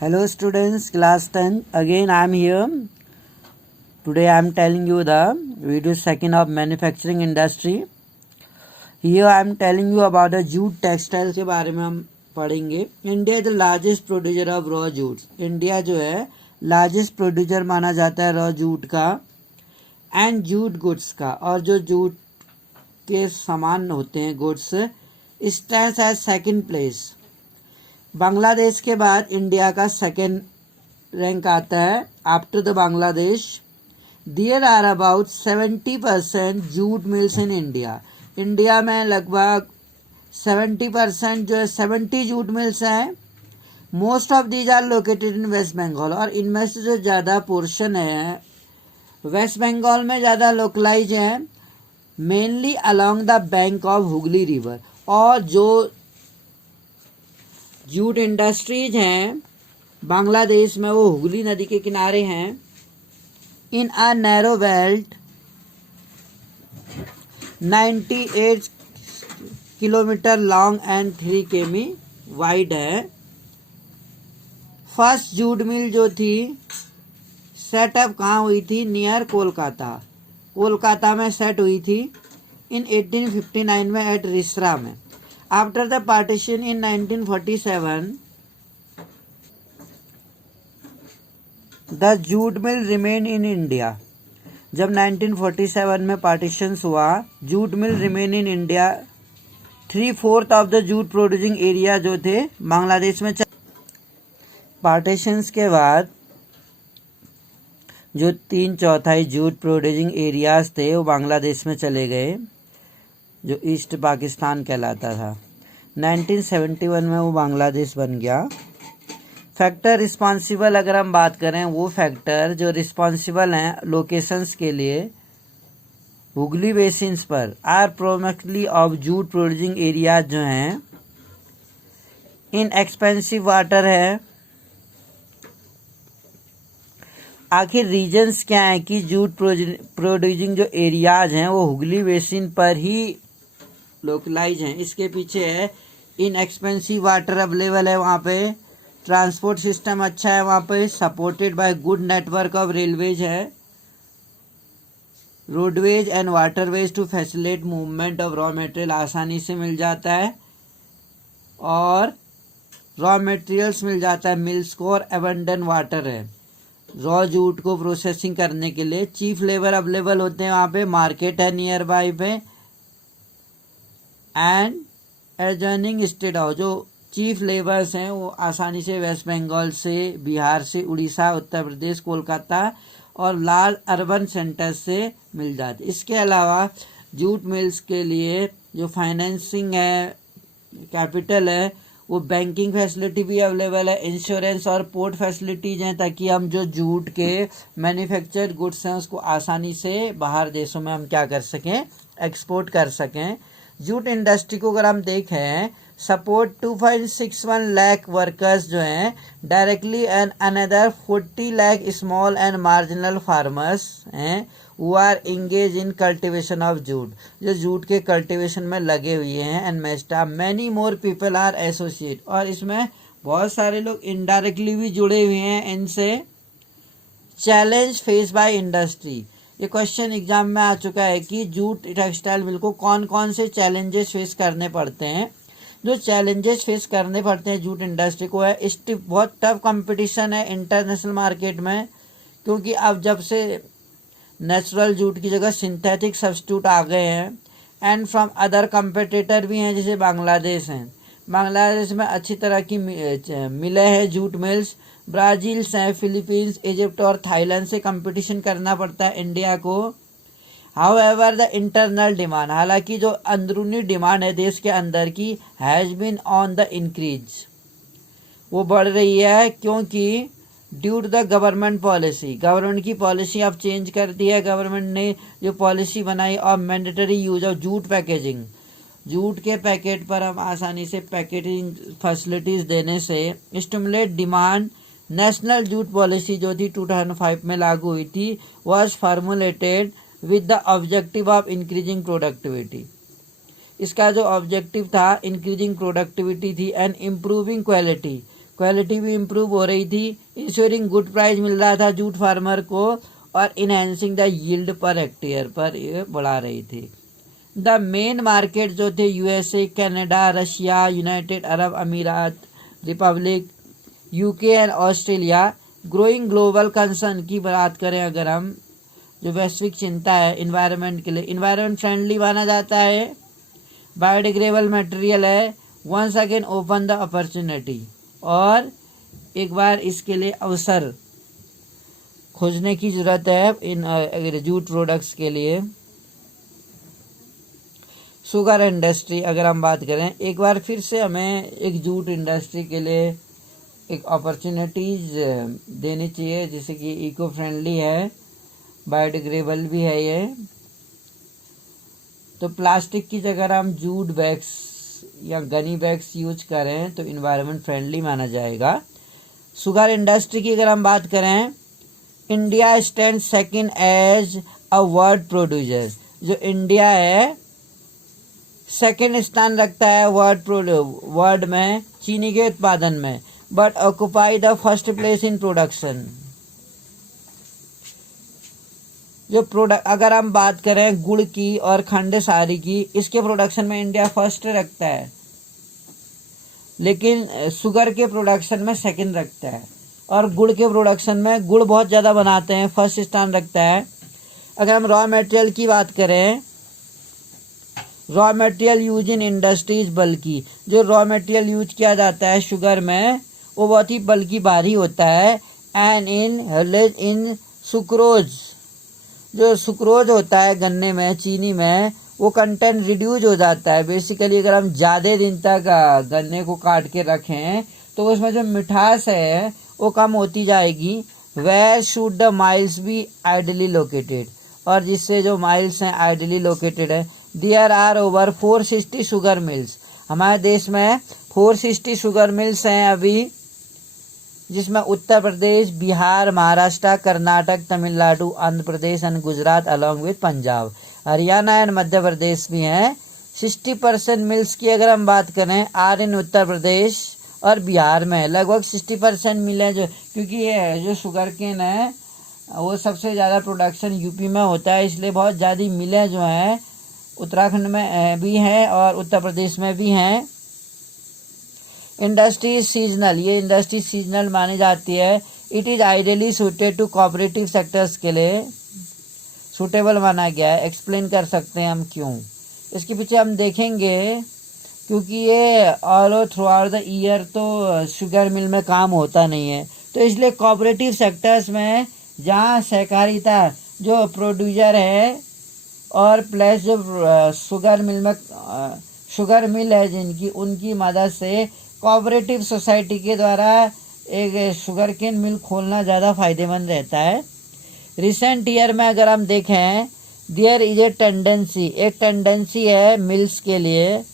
Hello students, class 10. Again I am here. Today I am telling you the video second of manufacturing industry. Here I am telling you about the jute textile के बारे में हम पढ़ेंगे. India is the largest producer of raw jutes. India जो है largest producer माना जाता है raw jute का and jute goods का, और जो jute के सामान होते हैं goods stands as second place. Bangladesh के बाद इंडिया का सेकेंड रैंक आता है. After the Bangladesh there are about 70% jute mills in India. India में लगभग 70% जो है 70 जूट मिल्स हैं. Most of these are located in West Bengal, और इनमें से जो ज़्यादा पोर्शन है वेस्ट बंगाल में ज़्यादा लोकलाइज है, mainly along the bank of Hooghly river. और जो जूट इंडस्ट्रीज हैं बांग्लादेश में वो हुगली नदी के किनारे हैं. In a narrow belt 98 kilometre long and 3 किमी वाइड है. फर्स्ट जूट मिल जो थी सेटअप कहाँ हुई थी? नियर कोलकाता. कोलकाता में सेट हुई थी इन 1859 में एट रिसरा में. After the partition in 1947, the jute mill remained in India. जब 1947 में partitions हुआ, jute mill remained in India. 3/4 of the jute producing area जो थे बांग्लादेश में. partitions के बाद जो 3/4 जूट प्रोड्यूसिंग एरियाज थे वो बांग्लादेश में चले गए, जो ईस्ट पाकिस्तान कहलाता था. 1971 में वो बांग्लादेश बन गया. फैक्टर रिस्पॉन्सिबल अगर हम बात करें, वो फैक्टर जो रिस्पॉन्सिबल हैं लोकेशंस के लिए हुगली बेसिन्स पर आर प्रोमोस्टली ऑफ जूट प्रोड्यूसिंग एरियाज जो हैं. इन एक्सपेंसिव वाटर है. आखिर रीजन्स क्या है कि जूट प्रोड्यूसिंग जो एरियाज हैं वो हुगली बेसिन पर ही लोकलाइज हैं. इसके पीछे है इन एक्सपेंसिव वाटर अवेलेबल है वहाँ पे. ट्रांसपोर्ट सिस्टम अच्छा है वहाँ पे, supported by good network of railways है, roadways and waterways to facilitate movement of raw material आसानी से मिल जाता है, और रॉ मटेरियल्स मिल जाता है मिल्स को, और एबंडेंट वाटर है रॉ जूट को प्रोसेसिंग करने के लिए. चीफ लेबर अवेलेबल होते हैं वहाँ पे, मार्केट है नियर बाई पे, एंड एडजॉइनिंग स्टेट हाउस. जो चीफ लेबर्स हैं वो आसानी से वेस्ट बंगाल से, बिहार से, उड़ीसा, उत्तर प्रदेश, कोलकाता और लार्ज अर्बन सेंटर से मिल जाते. इसके अलावा जूट मिल्स के लिए जो फाइनेंसिंग है, कैपिटल है, वो बैंकिंग फैसिलिटी भी अवेलेबल है, इंश्योरेंस और पोर्ट फैसिलिटीज हैं, ताकि हम जो जूट के मैन्युफैक्चर्ड गुड्स हैं उसको आसानी से बाहर देशों में हम क्या कर सकें, एक्सपोर्ट कर सकें. जूट इंडस्ट्री को अगर हम देखें, सपोर्ट 2.61 लाख वर्कर्स जो हैं directly, and another 40 lakh small and marginal farmers हैं who are engage in cultivation of jute, जो जूट के कल्टिवेशन में लगे हुए हैं. And mesta many more people are associate, और इसमें बहुत सारे लोग इनडायरेक्टली भी जुड़े हुए हैं इनसे. चैलेंज फेस बाय इंडस्ट्री, ये क्वेश्चन एग्जाम में आ चुका है कि जूट टेक्सटाइल मिल को कौन कौन से चैलेंजेस फेस करने पड़ते हैं. जो चैलेंजेस फेस करने पड़ते हैं जूट इंडस्ट्री को है, बहुत टफ कंपटीशन है इंटरनेशनल मार्केट में, क्योंकि अब जब से नेचुरल जूट की जगह सिंथेटिक सब्स्टिट्यूट आ गए हैं, एंड फ्रॉम अदर कंपटीटर भी हैं जैसे बांग्लादेश हैं. बांग्लादेश में अच्छी तरह की मिले हैं जूट मिल्स. ब्राज़ील से, फिलीपींस, इजिप्ट और थाईलैंड से कंपटीशन करना पड़ता है इंडिया को. हाउएवर द इंटरनल डिमांड, हालांकि जो अंदरूनी डिमांड है देश के अंदर की, has been on the increase, वो बढ़ रही है, क्योंकि due to the government policy, government की पॉलिसी अब चेंज कर दी है. गवर्नमेंट ने जो पॉलिसी बनाई और mandatory use of jute packaging, jute के पैकेट पर हम आसानी से पैकेजिंग फैसिलिटीज़ देने से stimulate demand. National jute policy जो थी 2005 में लागू हुई थी, was formulated with the objective of increasing productivity. इसका जो ऑब्जेक्टिव था इंक्रीजिंग प्रोडक्टिविटी थी एंड इम्प्रूविंग क्वालिटी. क्वालिटी भी इम्प्रूव हो रही थी, इंश्योरिंग गुड प्राइस मिल रहा था जूट फार्मर को, और enhancing the yield per hectare पर ये बढ़ा रही थी। द मेन मार्केट जो थे USA, Canada, Russia, United Arab Emirates Republic, UK and Australia. Growing global concern की बात करें अगर हम, जो वैश्विक चिंता है इन्वायरमेंट के लिए, इन्वायरमेंट फ्रेंडली माना जाता है, बायोडिग्रेडेबल मटेरियल है, once again open the opportunity, और एक बार इसके लिए अवसर खोजने की जरूरत है इन जूट प्रोडक्ट्स के लिए। शुगर इंडस्ट्री अगर हम बात करें, एक बार फिर से हमें एक जूट इंडस्ट्री के लिए एक अपॉर्चुनिटीज देनी चाहिए, जैसे कि इको फ्रेंडली है, बायोडिग्रेडेबल भी है ये। तो प्लास्टिक की जगह हम जूट बैग्स या गनी बैग्स यूज करें तो इन्वायरमेंट फ्रेंडली माना जाएगा। शुगर इंडस्ट्री की अगर हम बात करें, India stand second as a world producer. जो इंडिया है सेकंड स्थान रखता है वर्ल्ड में चीनी के उत्पादन में, but occupy the first place in production. जो प्रोडक्ट अगर हम बात करें गुड़ की और खंड सारी की, इसके प्रोडक्शन में इंडिया फर्स्ट रखता है, लेकिन शुगर के प्रोडक्शन में सेकंड रखता है, और गुड़ के प्रोडक्शन में गुड़ बहुत ज़्यादा बनाते हैं, फर्स्ट स्थान रखता है। अगर हम रॉ मटेरियल की बात करें, raw material use in industries बल्कि, जो रॉ मटेरियल यूज किया जाता है शुगर में वो बहुत ही बल्कि भारी होता है। एंड इन सुक्रोज, जो सुक्रोज होता है गन्ने में, चीनी में, वो कंटेंट रिड्यूज हो जाता है। बेसिकली अगर हम ज़्यादा दिन तक गन्ने को काट के रखें तो उसमें जो मिठास है वो कम होती जाएगी। Where should the mills be ideally located, और जिससे जो माइल्स हैं आइडली लोकेटेड है। There are over 460 sugar mills. हमारे देश में 460 शुगर मिल्स हैं अभी, जिसमें Uttar Pradesh, Bihar, Maharashtra, Karnataka, Tamil Nadu, Andhra Pradesh and Gujarat along with Punjab, Haryana and Madhya Pradesh भी हैं। 60% मिल्स की अगर हम बात करें आर इन उत्तर प्रदेश और बिहार में, लगभग 60% मिल है जो, क्योंकि ये जो शुगर केन है वो सबसे ज़्यादा प्रोडक्शन यूपी में होता है, इसलिए बहुत ज़्यादा मिलें जो हैं उत्तराखंड में भी हैं और उत्तर प्रदेश में भी हैं। इंडस्ट्री सीजनल, ये इंडस्ट्री सीजनल मानी जाती है। It is ideally suited to cooperative sectors के लिए सूटेबल माना गया है। एक्सप्लेन कर सकते हैं हम क्यों, इसके पीछे हम देखेंगे, क्योंकि ये all through out the year तो शुगर मिल में काम होता नहीं है, तो इसलिए कोऑपरेटिव सेक्टर्स में जहाँ सहकारिता जो प्रोड्यूसर है और प्लस जो शुगर मिल है जिनकी, उनकी मदद से कोऑपरेटिव सोसाइटी के द्वारा एक शुगर केन मिल खोलना ज़्यादा फायदेमंद रहता है। रिसेंट ईयर में अगर हम देखें, देयर इज ए टेंडेंसी, एक टेंडेंसी है मिल्स के लिए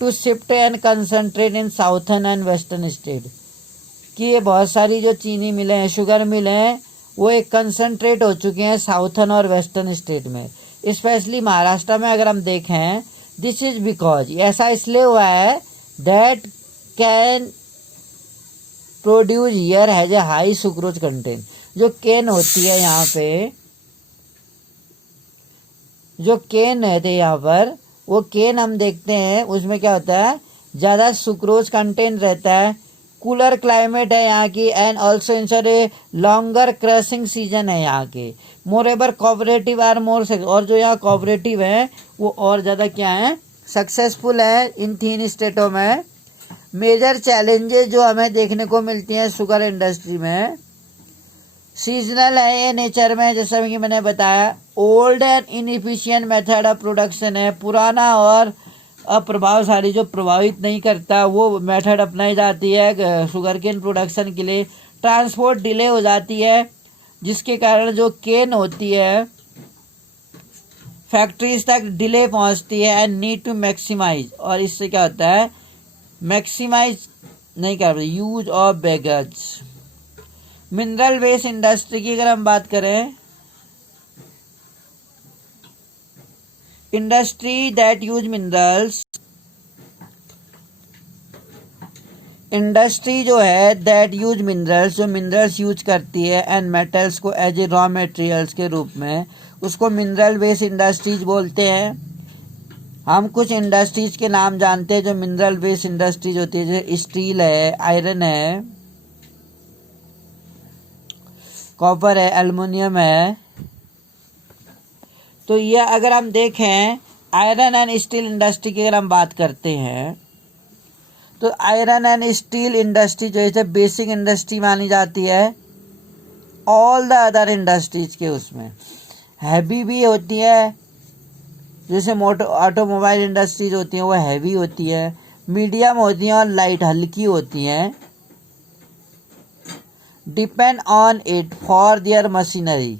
to shift and concentrate in southern and western state, कि ये बहुत सारी जो चीनी मिलें हैं, शुगर मिलें हैं, वो एक कंसंट्रेट हो चुके हैं साउथर्न और वेस्टर्न स्टेट में, स्पेशली महाराष्ट्र में अगर हम देखें। दिस इज बिकॉज, ऐसा इसलिए हुआ है that can produce here has a high sucrose content. जो केन होती है यहाँ पे, जो केन रहते हैं यहाँ पर, वो केन हम देखते हैं उसमें क्या होता है, ज़्यादा सुक्रोज कंटेंट रहता है। कूलर क्लाइमेट है यहाँ की, and also ensure a longer crushing season है यहाँ के। More ever cooperative are more, और जो यहाँ कोऑपरेटिव है वो और ज़्यादा क्या है, सक्सेसफुल है इन 3 स्टेटों में। मेजर चैलेंजेस जो हमें देखने को मिलती हैं शुगर इंडस्ट्री में, सीजनल है ये नेचर में, जैसा कि मैंने बताया। Old and inefficient method of production है, पुराना और अप्रभावशाली, जो प्रभावित नहीं करता वो मेथड अपनाई जाती है शुगर केन प्रोडक्शन के लिए। ट्रांसपोर्ट डिले हो जाती है, जिसके कारण जो केन होती है फैक्ट्रीज तक डिले पहुंचती है। एंड नीड टू मैक्सिमाइज, और इससे क्या होता है, मैक्सिमाइज नहीं कर रही use of bagasse. Mineral waste industry की अगर हम बात करें, industry that use minerals industry जो है दैट यूज मिनरल्स, जो मिनरल्स यूज करती है एंड मेटल्स को एज ए रॉ मटेरियल्स के रूप में, उसको मिनरल बेस्ड इंडस्ट्रीज बोलते हैं। हम कुछ इंडस्ट्रीज के नाम जानते हैं जो मिनरल बेस्ड इंडस्ट्रीज होती है, जैसे स्टील है, आयरन है, कॉपर है, एल्युमिनियम है। तो ये अगर हम देखें आयरन एंड स्टील इंडस्ट्री की अगर हम बात करते हैं तो आयरन एंड स्टील इंडस्ट्री जो है बेसिक इंडस्ट्री मानी जाती है ऑल द अदर इंडस्ट्रीज के। उसमें हैवी भी होती है, जैसे ऑटोमोबाइल इंडस्ट्रीज होती हैं वो हैवी होती है, मीडियम होती हैं और लाइट हल्की होती हैं। Depend on it for their machinery,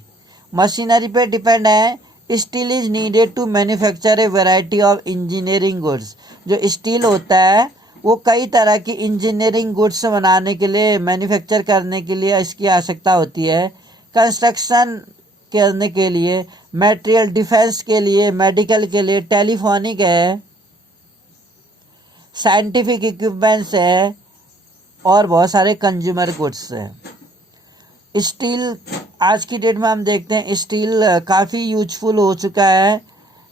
machinery पे डिपेंड है। Steel is needed to manufacture a variety of engineering goods, जो स्टील होता है वो कई तरह की इंजीनियरिंग गुड्स बनाने के लिए, मैन्युफैक्चर करने के लिए इसकी आवश्यकता होती है। कंस्ट्रक्शन करने के लिए, मटेरियल डिफेंस के लिए, मेडिकल के लिए, टेलीफोनिक है, साइंटिफिक इक्विपमेंट्स है और बहुत सारे कंज्यूमर गुड्स है। स्टील आज की डेट में हम देखते हैं स्टील काफ़ी यूजफुल हो चुका है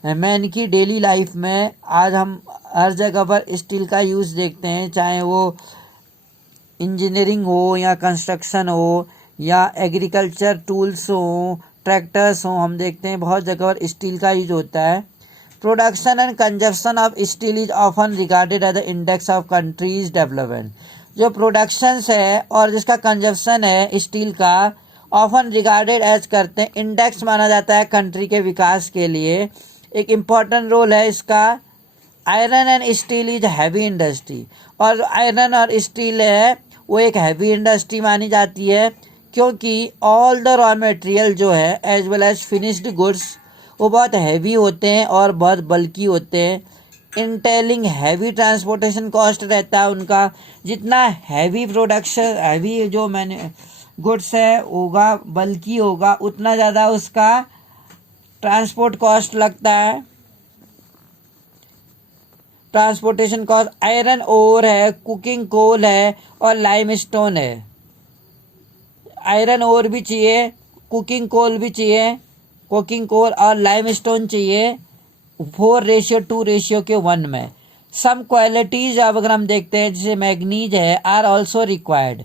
मैन की डेली लाइफ में। आज हम हर जगह पर स्टील का यूज़ देखते हैं, चाहे वो इंजीनियरिंग हो या कंस्ट्रक्शन हो या एग्रीकल्चर टूल्स हो, ट्रैक्टर्स हो, हम देखते हैं बहुत जगह पर स्टील का यूज होता है। Production and consumption of steel is often regarded as the index of country's development, जो प्रोडक्शन है और जिसका कंजप्शन है स्टील का ऑफन रिगार्डेड एज करते हैं, इंडेक्स माना जाता है कंट्री के विकास के लिए। एक इम्पॉर्टेंट रोल है इसका। Iron and steel is heavy industry, और आयरन और स्टील है वो एक हैवी इंडस्ट्री मानी जाती है क्योंकि ऑल द रॉ मटेरियल जो है as well as finished goods वो बहुत हैवी होते हैं और बहुत बल्कि होते हैं। इंटेलिंग हैवी ट्रांसपोर्टेशन कॉस्ट रहता है उनका। जितना हैवी प्रोडक्शन, हैवी जो मैंने गुड्स है होगा, बल्कि होगा, उतना ज़्यादा उसका ट्रांसपोर्ट कॉस्ट लगता है, ट्रांसपोर्टेशन कॉस्ट। आयरन ओर है, कुकिंग कोल है और लाइमस्टोन है। आयरन ओर भी चाहिए, कुकिंग कोल भी चाहिए, कुकिंग कोल और लाइमस्टोन चाहिए 4:2:1 में। सम क्वालिटीज अब अगर हम देखते हैं जैसे मैग्नीज है आर ऑल्सो रिक्वायर्ड,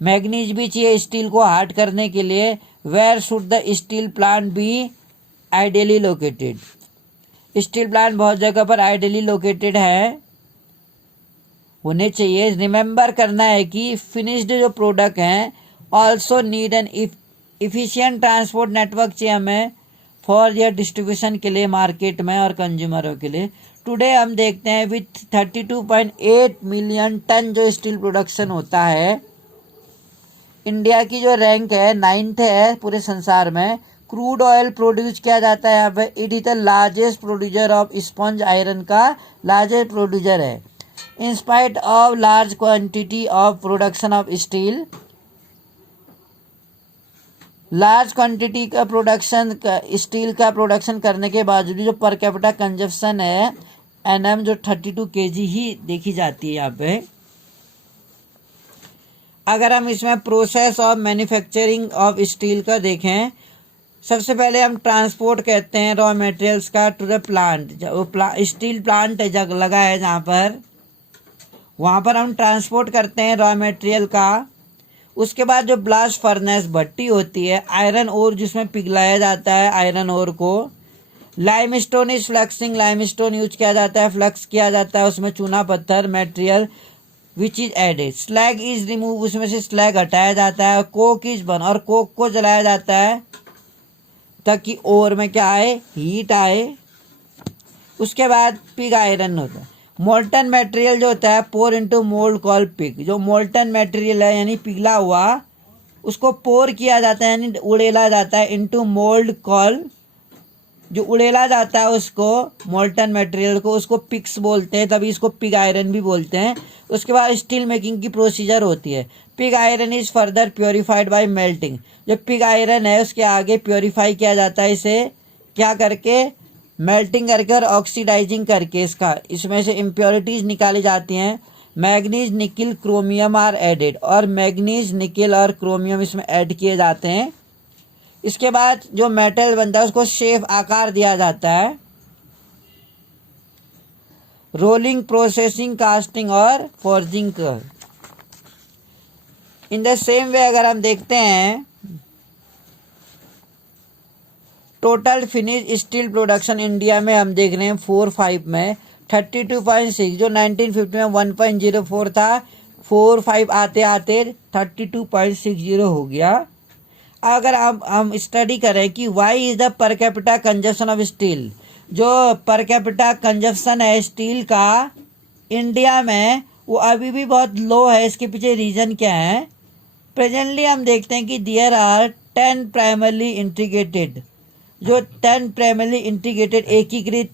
मैग्नीज भी चाहिए स्टील को हार्ड करने के लिए। Where should the steel plant be ideally located, steel plant बहुत जगह पर आइडियली लोकेटेड है, होने चाहिए। रिमेंबर करना है कि फिनिश्ड जो प्रोडक्ट हैं also need an efficient transport network चाहिए हमें फॉर दियर डिस्ट्रीब्यूशन के लिए मार्केट में और कंज्यूमरों के लिए। टुडे हम देखते हैं विथ 32.8 मिलियन टन जो स्टील प्रोडक्शन होता है, इंडिया की जो रैंक है 9th है पूरे संसार में। क्रूड ऑयल प्रोड्यूस किया जाता है यहाँ पे। It is the largest producer of sponge iron का लार्जेस्ट प्रोड्यूसर है। In spite of large quantity of production of steel, large quantity का प्रोडक्शन स्टील का प्रोडक्शन करने के बावजूद जो पर कैपिटा कंजप्शन है एनएम जो 32 kg ही देखी जाती है यहाँ पे। अगर हम इसमें process of manufacturing of steel का देखें, सबसे पहले हम ट्रांसपोर्ट कहते हैं रॉ मटेरियल्स का to the plant. Steel plant जग लगा है जहाँ पर, वहाँ पर हम ट्रांसपोर्ट करते हैं रॉ मटेरियल का। उसके बाद जो ब्लास्ट फर्नेस भट्टी होती है, आयरन ओर जिसमें पिघलाया जाता है आयरन ओर को। Limestone is fluxing, limestone use किया जाता है, फ्लक्स किया जाता है उसमें चूना पत्थर material which is added. Slag is remove, उसमें से स्लैग हटाया जाता है। कोक इज बर्न, और कोक को जलाया जाता है ताकि ओर में क्या आए, हीट आए। उसके बाद पिग आयरन होता है। मोल्टन मटेरियल जो होता है पोर इनटू मोल्ड कॉल पिग, जो मोल्टन मटेरियल है यानी पिघला हुआ उसको पोर किया जाता है यानी उड़ेला जाता है इनटू मोल्ड कॉल, जो उड़ेला जाता है उसको मोल्टन मटेरियल को, उसको पिग्स बोलते हैं, तभी इसको पिग आयरन भी बोलते हैं। उसके बाद स्टील मेकिंग की प्रोसीजर होती है। Pig iron is further purified bye melting, जो पिग आयरन है उसके आगे प्योरीफाई किया जाता है, इसे क्या करके, मेल्टिंग करके और ऑक्सीडाइजिंग करके इसमें से इम्प्योरिटीज़ निकाली जाती हैं। Manganese nickel chromium are added, और मैग्नीज निकिल और क्रोमियम इसमें ऐड किए जाते हैं। इसके बाद जो मेटल बनता है उसको शेप आकार दिया जाता है। रोलिंग, प्रोसेसिंग, कास्टिंग और फोर्जिंग कर। इन द सेम वे अगर हम देखते हैं total finish steel production India में हम देख रहे हैं 4-5 में 32.6, जो 1950 में 1.04 था, 4-5 आते आते 32.60 हो गया। अगर हम स्टडी करें कि why is the per capita consumption of steel, जो पर कैपिटा कंजप्शन है स्टील का इंडिया में वो अभी भी बहुत लो है, इसके पीछे रीज़न क्या है? प्रेजेंटली हम देखते हैं कि देयर आर 10 प्राइमरली इंटीग्रेटेड, जो 10 प्राइमरली इंटीग्रेटेड एकीकृत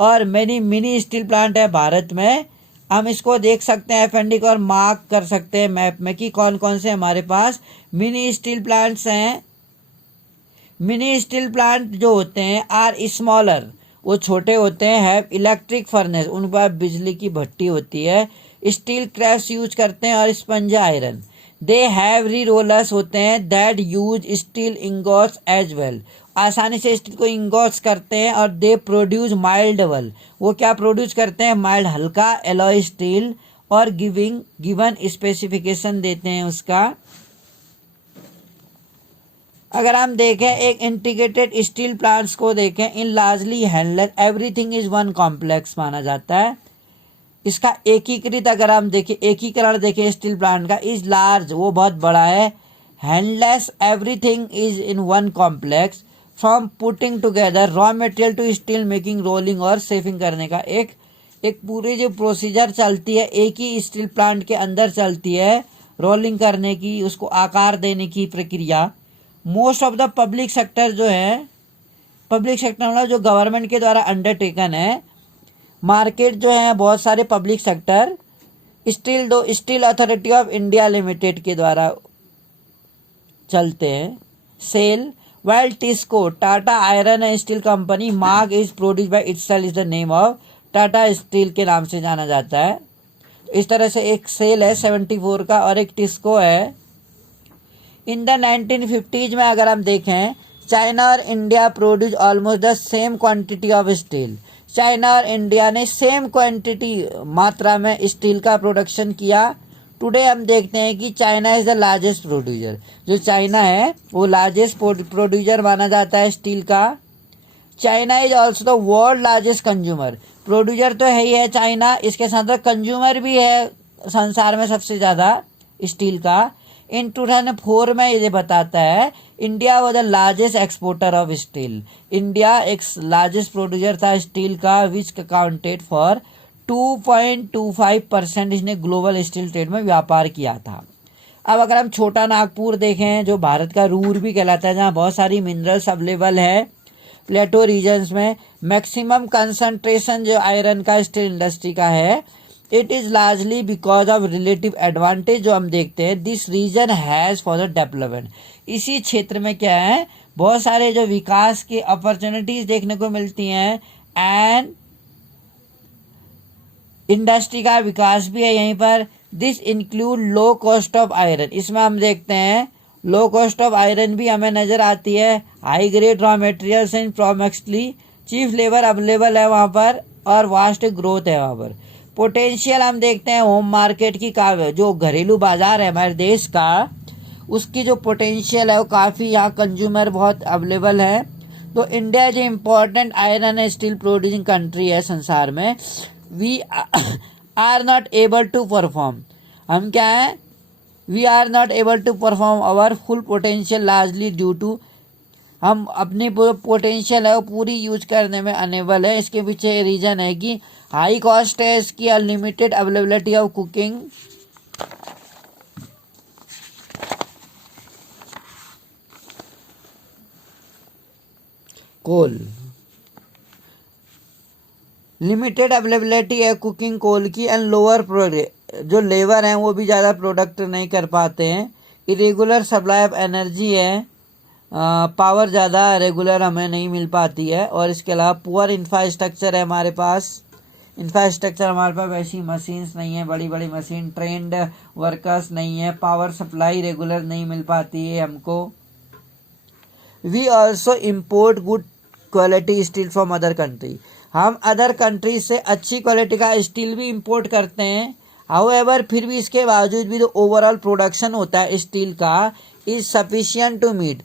और मैनी मिनी स्टील प्लांट है भारत में। हम इसको देख सकते हैं एफएनडी को और मार्क कर सकते हैं मैप में कि कौन कौन से हमारे पास मिनी स्टील प्लांट्स हैं। मिनी स्टील प्लांट जो होते हैं आर स्मॉलर, वो छोटे होते हैं, हैव इलेक्ट्रिक फर्नेस, उन पर बिजली की भट्टी होती है, स्टील क्रैफ्ट यूज करते हैं और sponge iron. They have rerollers होते हैं that use steel ingots as well, आसानी से स्टील को इंगोट्स करते हैं। और दे प्रोड्यूस माइल्ड वल, वो क्या प्रोड्यूस करते हैं? माइल्ड हल्का एलॉय स्टील, और गिवन स्पेसिफिकेशन देते हैं उसका। अगर हम देखें एक इंटीग्रेटेड स्टील प्लांट्स को देखें, in largely handless everything is one complex माना जाता है। इसका एकीकृत अगर हम देखें, एकीकरण देखें स्टील प्लांट का, इज लार्ज, वो बहुत बड़ा है। Handles everything is in one complex, from putting together raw material to steel making, rolling और शेपिंग करने का एक पूरी जो प्रोसीजर चलती है एक ही स्टील प्लांट के अंदर चलती है, रोलिंग करने की, उसको आकार देने की प्रक्रिया। Most of the public sector जो है, पब्लिक सेक्टर मतलब जो गवर्नमेंट के द्वारा अंडरटेकन है, मार्केट जो है बहुत सारे public sector steel authority of India limited के द्वारा चलते हैं। SAIL while TISCO Tata iron and steel company mark is produce by itself is the name of Tata steel के नाम से जाना जाता है। इस तरह से एक सेल है 74 का और एक टिस्को है। इन द 1950s में अगर हम देखें, चाइना और India produce almost the same quantity of steel. China और इंडिया ने सेम क्वांटिटी मात्रा में स्टील का प्रोडक्शन किया। टुडे हम देखते हैं कि China is the largest producer, जो चाइना है वो लार्जेस्ट प्रोड्यूसर माना जाता है स्टील का। China is also the world largest consumer, producer तो है ही है चाइना, इसके साथ साथ कंज्यूमर भी है संसार में सबसे ज़्यादा स्टील का। इन 2004 में ये बताता है India was the largest exporter of steel, India एक लार्जेस्ट प्रोड्यूसर था स्टील का, विच अकाउंटेड फॉर 2.25% इसने ग्लोबल स्टील ट्रेड में व्यापार किया था। अब अगर हम छोटा नागपुर देखें, जो भारत का रूर भी कहलाता है, जहाँ बहुत सारी मिनरल्स अवेलेबल है प्लेटो रीजन्स में, मैक्सिमम कंसंट्रेशन जो आयरन का स्टील इंडस्ट्री का है, it is largely because of relative advantage जो हम देखते हैं this region has for the development. इसी क्षेत्र में क्या है, बहुत सारे जो विकास की अपॉर्चुनिटीज देखने को मिलती हैं एंड इंडस्ट्री का विकास भी है यहीं पर। This include low cost of iron, इसमें हम देखते हैं लो कॉस्ट ऑफ आयरन भी हमें नज़र आती है। High grade raw materials and प्रोमेक्सली चीफ लेबर अवेलेबल है वहाँ पर, और वास्ट ग्रोथ है वहाँ पर। पोटेंशियल हम देखते हैं होम मार्केट की जो घरेलू बाजार है हमारे देश का, उसकी जो पोटेंशियल है वो काफ़ी, यहाँ कंज्यूमर बहुत अवेलेबल है। तो इंडिया जो important iron and steel producing country है संसार में, we are not able to perform, हम क्या है, we are not able to perform our full potential largely due to, हम अपनी पोटेंशियल है वो पूरी यूज करने में अनेबल है। इसके पीछे रीज़न है कि हाई कॉस्ट है इसकी, unlimited availability of cooking, coal, limited availability है कुकिंग कोल की, एंड लोअर जो लेबर हैं वो भी ज़्यादा प्रोडक्ट नहीं कर पाते हैं। इरेगुलर सप्लाई ऑफ एनर्जी है, पावर ज़्यादा रेगुलर हमें नहीं मिल पाती है, और इसके अलावा पुअर इंफ्रास्ट्रक्चर है हमारे पास। इंफ्रास्ट्रक्चर हमारे पास वैसी मशीन्स नहीं है, बड़ी बड़ी मशीन, ट्रेंड वर्कर्स नहीं है, पावर सप्लाई रेगुलर नहीं मिल पाती है हमको। We also import good quality steel from other country, हम अदर कंट्री से अच्छी क्वालिटी का स्टील भी इंपोर्ट करते हैं। हाउएवर फिर भी इसके बावजूद भी जो ओवरऑल प्रोडक्शन होता है स्टील का इज सफिशिएंट टू मीट,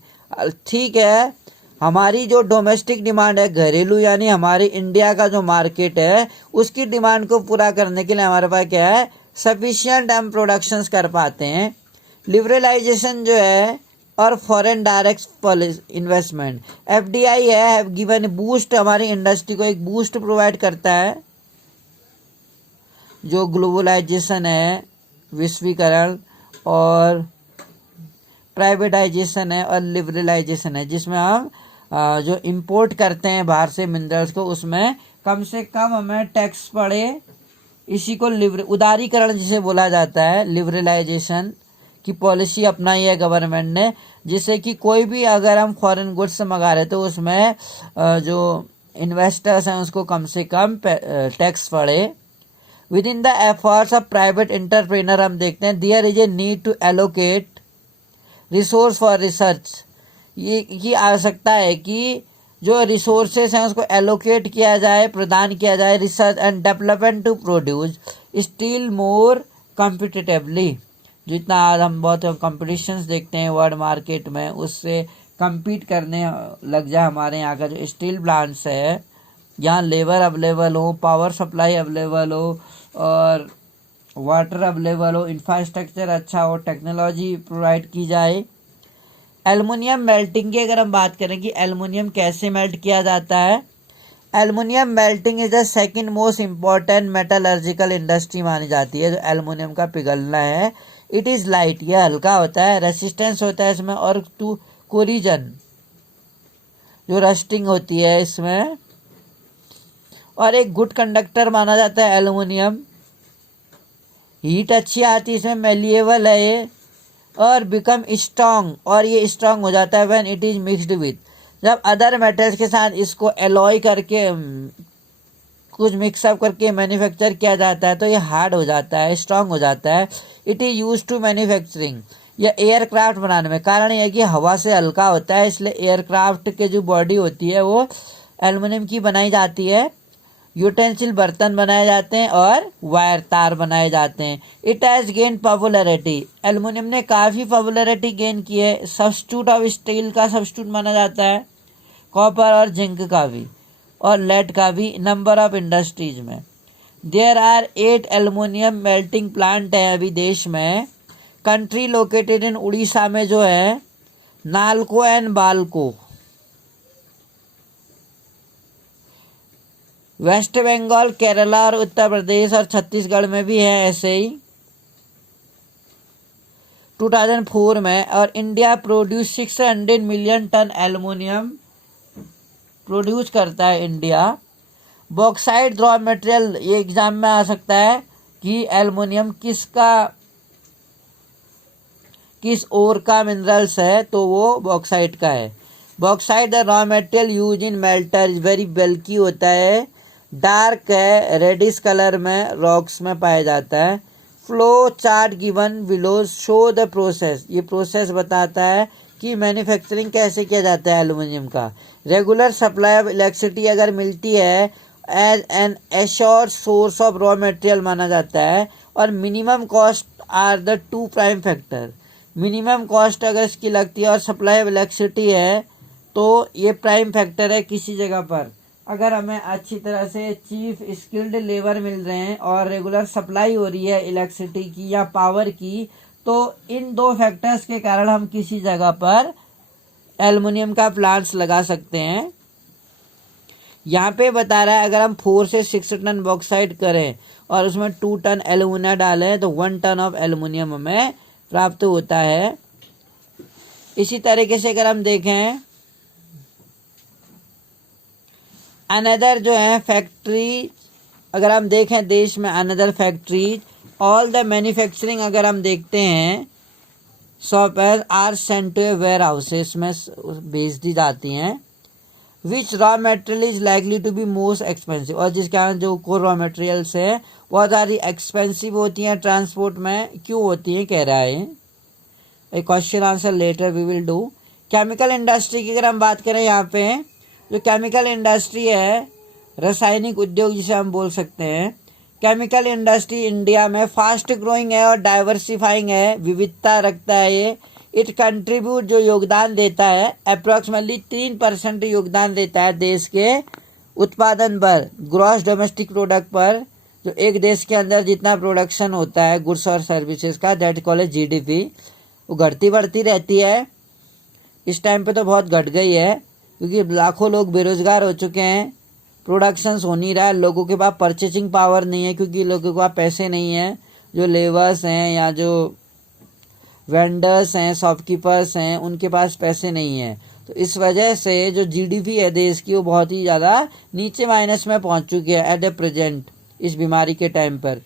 ठीक है, हमारी जो डोमेस्टिक डिमांड है घरेलू यानी हमारे इंडिया का जो मार्केट है उसकी डिमांड को पूरा करने के लिए हमारे पास क्या है, सफिशिएंट हम प्रोडक्शंस कर पाते हैं। लिबरलाइजेशन जो है और फॉरेन डायरेक्ट इन्वेस्टमेंट, एफडीआई है गिवन बूस्ट, हमारी इंडस्ट्री को एक बूस्ट प्रोवाइड करता है। जो ग्लोबलाइजेशन है, विश्वीकरण और प्राइवेटाइजेशन है और लिबरलाइजेशन है, जिसमें हम जो इंपोर्ट करते हैं बाहर से मिनरल्स को उसमें कम से कम हमें टैक्स पड़े, इसी को उदारीकरण जिसे बोला जाता है, लिबरलाइजेशन की पॉलिसी अपनाई है गवर्नमेंट ने, जिससे कि कोई भी अगर हम फॉरेन गुड्स मंगा रहे तो उसमें जो इन्वेस्टर्स हैं उसको कम से कम टैक्स पड़े। Within the efforts of private entrepreneur हम देखते हैं there is a need to allocate resource for research, ये आवश्यकता है कि जो रिसोर्सेस हैं उसको एलोकेट किया जाए, प्रदान किया जाए, research and development to produce steel more competitively. जितना आज हम बहुत कंपटीशंस देखते हैं वर्ल्ड मार्केट में, उससे compete करने लग जाए हमारे यहाँ का जो स्टील प्लांट्स है, यहाँ लेबर अवेलेबल हो, पावर सप्लाई अवेलेबल हो और वाटर अवेलेबल हो, इंफ्रास्ट्रक्चर अच्छा हो, टेक्नोलॉजी प्रोवाइड की जाए। एल्युमिनियम मेल्टिंग की अगर हम बात करें कि एल्युमिनियम कैसे मेल्ट किया जाता है, aluminium melting is the second most important metallurgical industry मानी जाती है। जो एल्युमिनियम का पिघलना है, इट इज़ लाइट, यह हल्का होता है, रेसिस्टेंस होता है इसमें, और टू कोरिजन जो रस्टिंग होती है इसमें, और एक गुड कंडक्टर माना जाता है एल्युमिनियम, हीट अच्छी आती है इसमें, मेलिएबल है ये, और बिकम स्ट्रॉन्ग, और ये स्ट्रॉन्ग हो जाता है when it is mixed with, जब अदर मेटल्स के साथ इसको एलॉय करके कुछ मिक्सअप करके मैन्युफैक्चर किया जाता है तो ये हार्ड हो जाता है, स्ट्रांग हो जाता है। It is use to manufacturing, या एयरक्राफ्ट बनाने में, कारण यह है कि हवा से हल्का होता है, इसलिए एयरक्राफ्ट के जो बॉडी होती है वो एल्युमिनियम की बनाई जाती है। यूटेंसिल बर्तन बनाए जाते हैं और वायर तार बनाए जाते हैं। It has gain popularity, aluminium ने काफ़ी पॉपुलैरिटी गेन की है, सब्स्टिट्यूट ऑफ स्टील का सब्स्टिट्यूट माना जाता है, कॉपर और जिंक का भी और लेड का भी, नंबर ऑफ इंडस्ट्रीज में। There are 8 aluminium melting plant है अभी देश में। कंट्री लोकेटेड इन उड़ीसा में जो है नालको एंड बालको, वेस्ट बंगाल, केरला और उत्तर प्रदेश और छत्तीसगढ़ में भी है ऐसे ही 2004 में। और India produce 600 million ton aluminium produce करता है इंडिया। बॉक्साइट रॉ मटेरियल, ये एग्जाम में आ सकता है कि एल्युमिनियम किस ओर का मिनरल्स है, तो वो बॉक्साइट का है। Bauxite the raw material use in melter, very बल्की होता है, डार्क है, रेडिश कलर में रॉक्स में पाया जाता है। Flow chart given below show the process, ये प्रोसेस बताता है कि मैन्युफैक्चरिंग कैसे किया जाता है एल्युमिनियम का। रेगुलर सप्लाई ऑफ इलेक्ट्रिसिटी अगर मिलती है as an assured source of raw material माना जाता है। और minimum cost are the 2 prime factor, minimum cost अगर इसकी लगती है और सप्लाई ऑफ इलेक्ट्रिसिटी है तो ये प्राइम फैक्टर है किसी जगह पर। अगर हमें अच्छी तरह से चीफ स्किल्ड लेबर मिल रहे हैं और रेगुलर सप्लाई हो रही है इलेक्ट्रिसिटी की या पावर की, तो इन 2 फैक्टर्स के कारण हम किसी जगह पर एल्युमिनियम का प्लांट्स लगा सकते हैं। यहाँ पे बता रहा है अगर हम 4 से 6 टन बॉक्साइट करें और उसमें 2 टन एल्युमिना डालें तो 1 टन ऑफ एल्युमिनियम हमें प्राप्त होता है। इसी तरीके से अगर हम देखें अनदर जो है फैक्ट्री, अगर हम देखें देश में another factories, all the manufacturing अगर हम देखते हैं shop are sent to warehouses में भेज दी जाती हैं। Which raw material is likely to be most expensive, और जिसके कारण जो कोर रॉ मटेरियल्स है बहुत सारी एक्सपेंसिव होती हैं ट्रांसपोर्ट में, क्यों होती हैं कह रहा है। A question answer later we will do. Chemical industry की अगर हम बात करें, यहाँ पे जो केमिकल इंडस्ट्री है, रासायनिक उद्योग जिसे हम बोल सकते हैं, केमिकल इंडस्ट्री इंडिया में फास्ट ग्रोइंग है और डाइवर्सिफाइंग है, विविधता रखता है ये। इट कंट्रीब्यूट, जो योगदान देता है, अप्रॉक्सीमेटली 3% योगदान देता है देश के उत्पादन पर, ग्रॉस डोमेस्टिक प्रोडक्ट पर, जो एक देश के अंदर जितना प्रोडक्शन होता है गुड्स और सर्विसेज का, दैट कॉल एज जीडीपी। वो घटती बढ़ती रहती है, इस टाइम पे तो बहुत घट गई है क्योंकि लाखों लोग बेरोजगार हो चुके हैं, प्रोडक्शंस हो नहीं रहा है, लोगों के पास परचेसिंग पावर नहीं है क्योंकि लोगों के पास पैसे नहीं है, जो लेबर्स हैं या जो वेंडर्स हैं, शॉपकीपर्स हैं, उनके पास पैसे नहीं है। तो इस वजह से जो जीडीपी है देश की वो बहुत ही ज़्यादा नीचे माइनस में पहुंच चुकी है एट द प्रेजेंट, इस बीमारी के टाइम पर।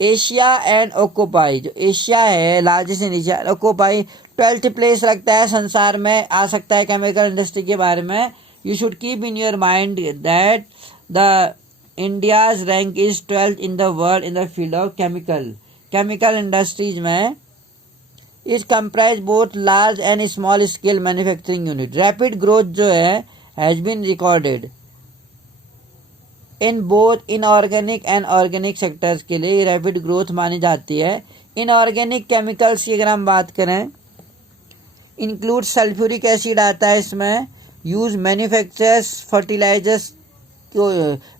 एशिया एंड ओकोपाई, जो एशिया है largest in Asia, occupy 12th place रखता है संसार में, आ सकता है केमिकल इंडस्ट्री के बारे में। You should keep in your mind that the India's rank is 12th in the world in the field of chemical industries में। Is comprise both large and small scale manufacturing unit. Rapid growth जो है has been recorded in both inorganic and organic sectors के लिए rapid growth मानी जाती है। Inorganic chemicals की अगर हम बात करें, इंक्लूड सल्फ्यूरिक एसिड आता है इसमें, यूज मैन्युफैक्चरर्स फर्टिलाइजर्स को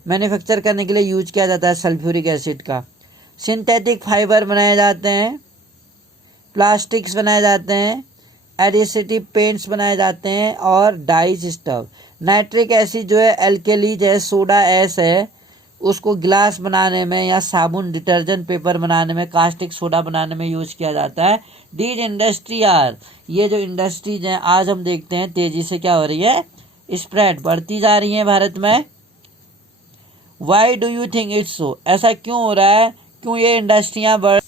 मैन्युफैक्चर करने के लिए यूज किया जाता है सल्फ्यूरिक एसिड का। सिंथेटिक फाइबर बनाए जाते हैं, प्लास्टिक्स बनाए जाते हैं, एडिसिटिव पेंट्स बनाए जाते हैं और डाइज स्टफ। नाइट्रिक एसिड जो है एल्केली जैसे सोडा एस है, उसको गिलास बनाने में या साबुन, डिटर्जेंट, पेपर बनाने में, कास्टिक सोडा बनाने में यूज किया जाता है। दीज इंडस्ट्री आर, ये जो इंडस्ट्रीज हैं आज हम देखते हैं तेजी से क्या हो रही है, स्प्रेड बढ़ती जा रही है भारत में। Why do you think it's so, ऐसा क्यों हो रहा है, क्यों ये इंडस्ट्रियां बढ़।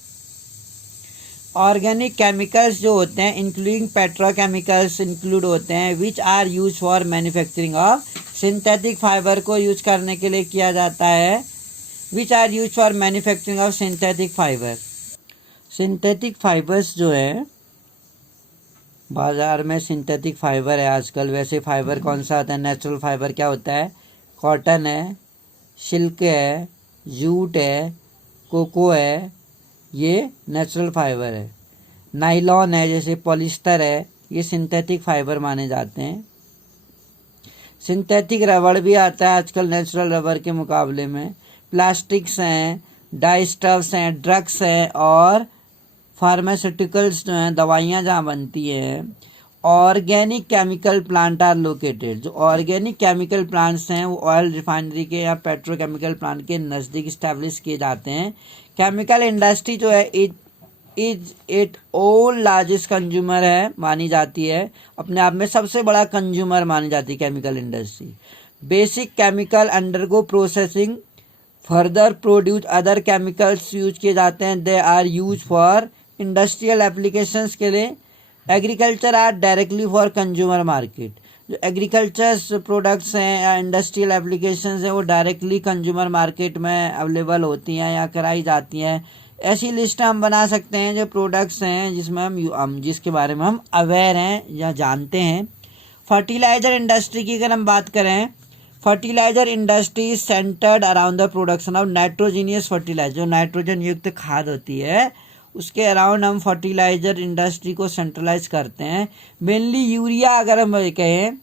ऑर्गेनिक केमिकल्स जो होते हैं इंक्लूडिंग पेट्रोकेमिकल्स इंक्लूड होते हैं, which are use for manufacturing of synthetic fibre को यूज करने के लिए किया जाता है, which are use for manufacturing of synthetic fibre. Synthetic fibres जो है बाजार में सिंथेटिक फाइबर है आजकल। वैसे फाइबर कौन सा होता है, नेचुरल फाइबर क्या होता है, कॉटन है, सिल्क है, जूट है, कोको है, ये नेचुरल फाइबर है। नाइलॉन है जैसे पॉलिस्टर है, ये सिंथेटिक फाइबर माने जाते हैं। सिंथेटिक रबड़ भी आता है आजकल नेचुरल रबड़ के मुकाबले में। प्लास्टिक्स हैं, डाई स्टफ्स हैं, ड्रग्स हैं और फार्मास्यूटिकल्स जो हैं, दवाइयाँ जहाँ बनती हैं। Organic chemical plant are located, जो ऑर्गेनिक केमिकल प्लांट्स हैं वो ऑयल रिफाइनरी के या पेट्रोकेमिकल प्लांट के नज़दीक इस्टेब्लिश किए जाते हैं। केमिकल इंडस्ट्री जो है is it own largest consumer है, मानी जाती है, अपने आप में सबसे बड़ा कंज्यूमर मानी जाती है chemical industry. Basic chemical undergo processing, further produce other chemicals use किए जाते हैं। They are use for industrial applications के लिए। Agriculture are directly for consumer market, जो एग्रीकल्चर प्रोडक्ट्स हैं या इंडस्ट्रियल एप्लीकेशंस हैं वो डायरेक्टली कंज्यूमर मार्केट में अवेलेबल होती हैं या कराई जाती हैं। ऐसी लिस्ट हम बना सकते हैं जो प्रोडक्ट्स हैं जिसमें हम जिसके बारे में हम अवेयर हैं या जानते हैं। फर्टिलाइजर इंडस्ट्री की अगर हम बात करें, fertiliser industry centred around the production of nitrogenous fertiliser, जो नाइट्रोजन युक्त खाद होती है उसके अराउंड हम फर्टिलाइजर इंडस्ट्री को सेंट्रलाइज करते हैं। मेनली यूरिया, अगर हम कहें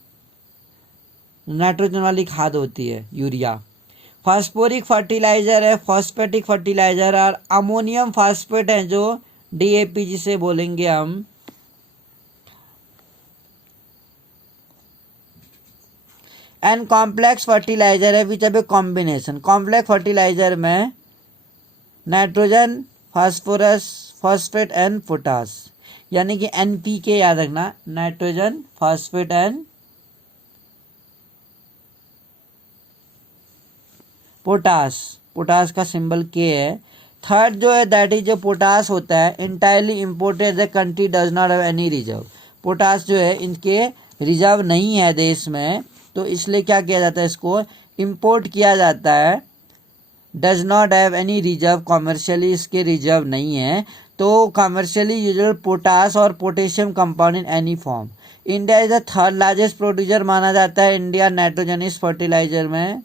नाइट्रोजन वाली खाद होती है यूरिया। फास्फोरिक फर्टिलाइजर है, फॉस्फेटिक फर्टिलाइजर और अमोनियम फास्फेट है जो डीएपी जिसे बोलेंगे हम। एंड कॉम्प्लेक्स फर्टिलाइजर है विच है कॉम्बिनेशन। कॉम्प्लेक्स फर्टिलाइजर में nitrogen, phosphorus, phosphate and potash, यानी कि एनपीके याद रखना, nitrogen, phosphate and potash. Potash का सिंबल के है। थर्ड जो है दैट इज जो पोटास होता है entirely imported, the country does not have any reserve. Potash जो है इनके रिजर्व नहीं है देश में, तो इसलिए क्या किया जाता है, इसको इम्पोर्ट किया जाता है। Does not have any reserve, commercially इसके रिजर्व नहीं है। तो कॉमर्शियली यूजुअल पोटास और potassium compound in any form. India is the third largest producer माना जाता है इंडिया नाइट्रोजनस फर्टिलाइजर में।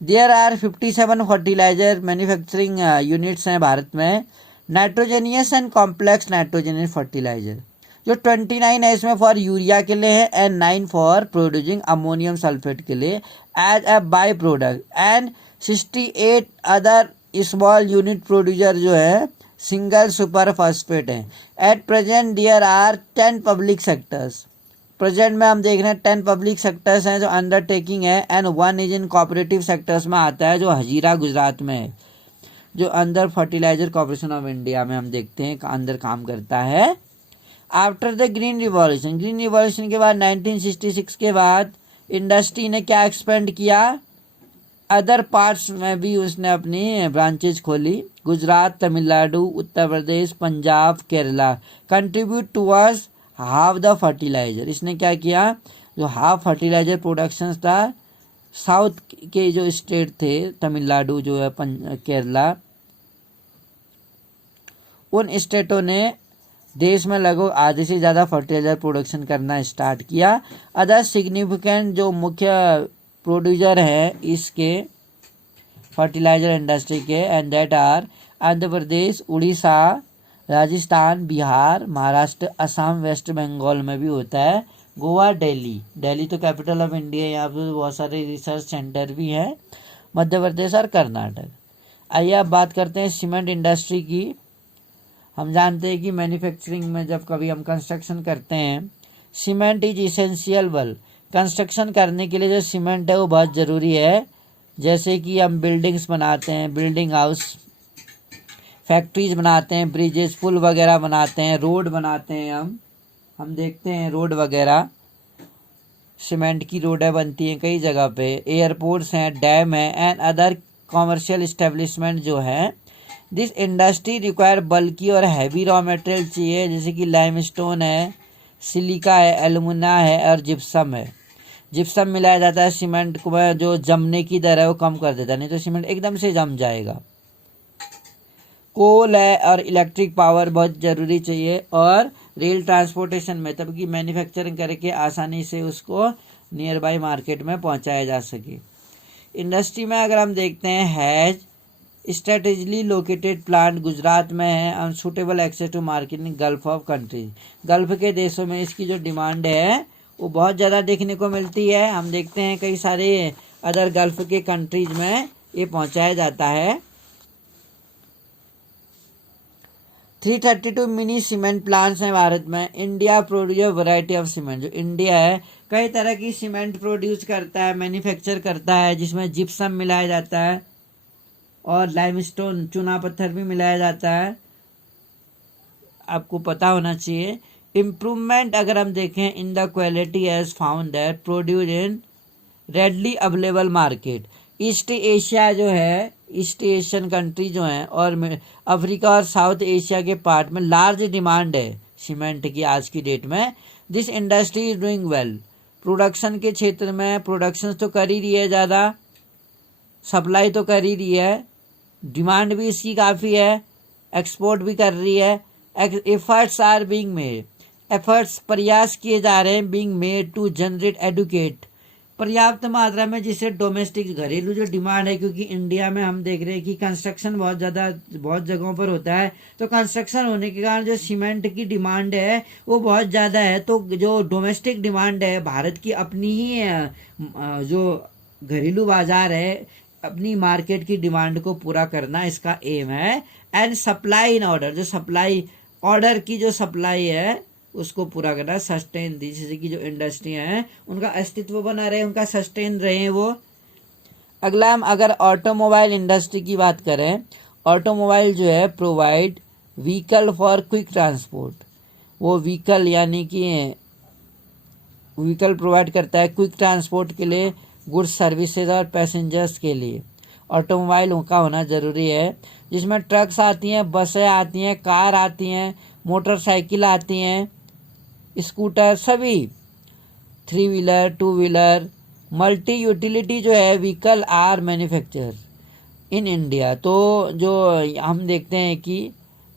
There are 57 fertiliser manufacturing units हैं भारत में। Nitrogenous and complex nitrogenous fertiliser जो 29 है इसमें फॉर यूरिया के लिए है and 9 for producing ammonium sulphate के लिए as A by product and 68 other small unit producer जो है सिंगल सुपर फॉस्फेट है। At present there are 10 public sectors. Present में हम देख रहे हैं 10 पब्लिक सेक्टर्स हैं जो अंडरटेकिंग है and 1 is in cooperative sectors में आता है जो हजीरा गुजरात में है, जो अंदर फर्टिलाइजर कॉर्पोरेशन ऑफ इंडिया में हम देखते हैं अंदर काम करता है। आफ्टर द ग्रीन रिवॉल्यूशन के बाद 1966 के बाद इंडस्ट्री ने क्या एक्सपेंड किया, अदर पार्ट्स में भी उसने अपनी ब्रांचेज खोली। Gujarat, Tamil Nadu, Uttar Pradesh, Punjab, Kerala contribute towards half the fertiliser. इसने क्या किया, जो हाफ फर्टिलाइजर प्रोडक्शन था साउथ के जो स्टेट थे तमिलनाडु जो है केरला, उन स्टेटों ने देश में लगभग आधे से ज़्यादा फर्टिलाइजर प्रोडक्शन करना स्टार्ट किया। अदर सिग्निफिकेंट जो मुख्य प्रोड्यूसर है इसके फर्टिलाइजर इंडस्ट्री के and that are Andhra Pradesh, Orissa, Rajasthan, Bihar, Maharashtra, Assam, West Bengal में भी होता है, गोवा, दिल्ली तो कैपिटल ऑफ इंडिया है, यहाँ पे बहुत सारे रिसर्च सेंटर भी हैं, मध्य प्रदेश और कर्नाटक। आइए अब बात करते हैं सीमेंट इंडस्ट्री की। हम जानते हैं कि मैन्युफैक्चरिंग में जब कभी हम कंस्ट्रक्शन करते हैं cement is essential well. Construction करने के लिए जो सीमेंट है वो बहुत ज़रूरी है। जैसे कि हम बिल्डिंग्स बनाते हैं, बिल्डिंग हाउस, फैक्ट्रीज बनाते हैं, ब्रिजेस, पुल वगैरह बनाते हैं, रोड बनाते हैं, हम देखते हैं रोड वगैरह सीमेंट की रोडें बनती हैं कई जगह पे, एयरपोर्ट्स हैं, डैम है एंड अदर कॉमर्शियल इस्टेब्लिशमेंट जो है। दिस इंडस्ट्री रिक्वायर बल्कि और हैवी रॉ मटेरियल चाहिए, जैसे कि लाइमस्टोन है, सिलिका है, एल्युमिना है और जिप्सम है। जिप्सम मिलाया जाता है सीमेंट को, जो जमने की दर है वो कम कर देता है, नहीं तो सीमेंट एकदम से जम जाएगा। कोल है और इलेक्ट्रिक पावर बहुत ज़रूरी चाहिए और रेल ट्रांसपोर्टेशन में, तब कि मैन्युफैक्चरिंग करके आसानी से उसको नियर बाई मार्केट में पहुंचाया जा सके। इंडस्ट्री में अगर हम देखते हैं has strategically located plant Gujarat में है, unsuitable access to market in gulf of countries. Gulf के देशों में इसकी जो डिमांड है वो बहुत ज़्यादा देखने को मिलती है। हम देखते हैं कई सारे अदर गल्फ के कंट्रीज में ये पहुंचाया जाता है। 332 मिनी सीमेंट प्लांट्स हैं भारत में। India produce variety of cement, जो इंडिया है कई तरह की सीमेंट प्रोड्यूस करता है, मैन्युफैक्चर करता है, जिसमें जिप्सम मिलाया जाता है और लाइमस्टोन चूना पत्थर भी मिलाया जाता है, आपको पता होना चाहिए। इम्प्रूवमेंट अगर हम देखें in the quality as found that produce in readily available market. East Asia जो है, ईस्ट एशियन कंट्री जो हैं और अफ्रीका और साउथ एशिया के पार्ट में लार्ज डिमांड है सीमेंट की आज की डेट में। This industry is doing well. Production के क्षेत्र में प्रोडक्शन तो कर ही रही है ज़्यादा, सप्लाई तो कर ही रही है, डिमांड भी इसकी काफ़ी है, एक्सपोर्ट भी कर रही है। Efforts are being made, efforts प्रयास किए जा रहे हैं, being made to generate adequate पर्याप्त मात्रा में, जिससे डोमेस्टिक घरेलू जो डिमांड है, क्योंकि इंडिया में हम देख रहे हैं कि कंस्ट्रक्शन बहुत ज़्यादा बहुत जगहों पर होता है, तो कंस्ट्रक्शन होने के कारण जो सीमेंट की डिमांड है वो बहुत ज़्यादा है। तो जो डोमेस्टिक डिमांड है भारत की अपनी ही जो घरेलू बाजार है, अपनी मार्केट की डिमांड को पूरा करना इसका एम है। एंड सप्लाई इन ऑर्डर, जो सप्लाई ऑर्डर की जो सप्लाई है उसको पूरा करना, सस्टेन दी, जैसे कि जो इंडस्ट्रियाँ हैं उनका अस्तित्व बना रहे, उनका सस्टेन रहे वो। अगला हम अगर ऑटोमोबाइल इंडस्ट्री की बात करें, ऑटोमोबाइल जो है provide vehicle for quick transport, वो व्हीकल यानी कि व्हीकल प्रोवाइड करता है क्विक ट्रांसपोर्ट के लिए, गुड्स सर्विसेज और पैसेंजर्स के लिए ऑटोमोबाइल का होना ज़रूरी है, जिसमें ट्रक्स आती हैं, बसें आती हैं, कार आती हैं, मोटरसाइकिल आती हैं, स्कूटर, सभी 3 व्हीलर 2 व्हीलर मल्टी यूटिलिटी जो है vehicle are manufacture in India. तो जो हम देखते हैं कि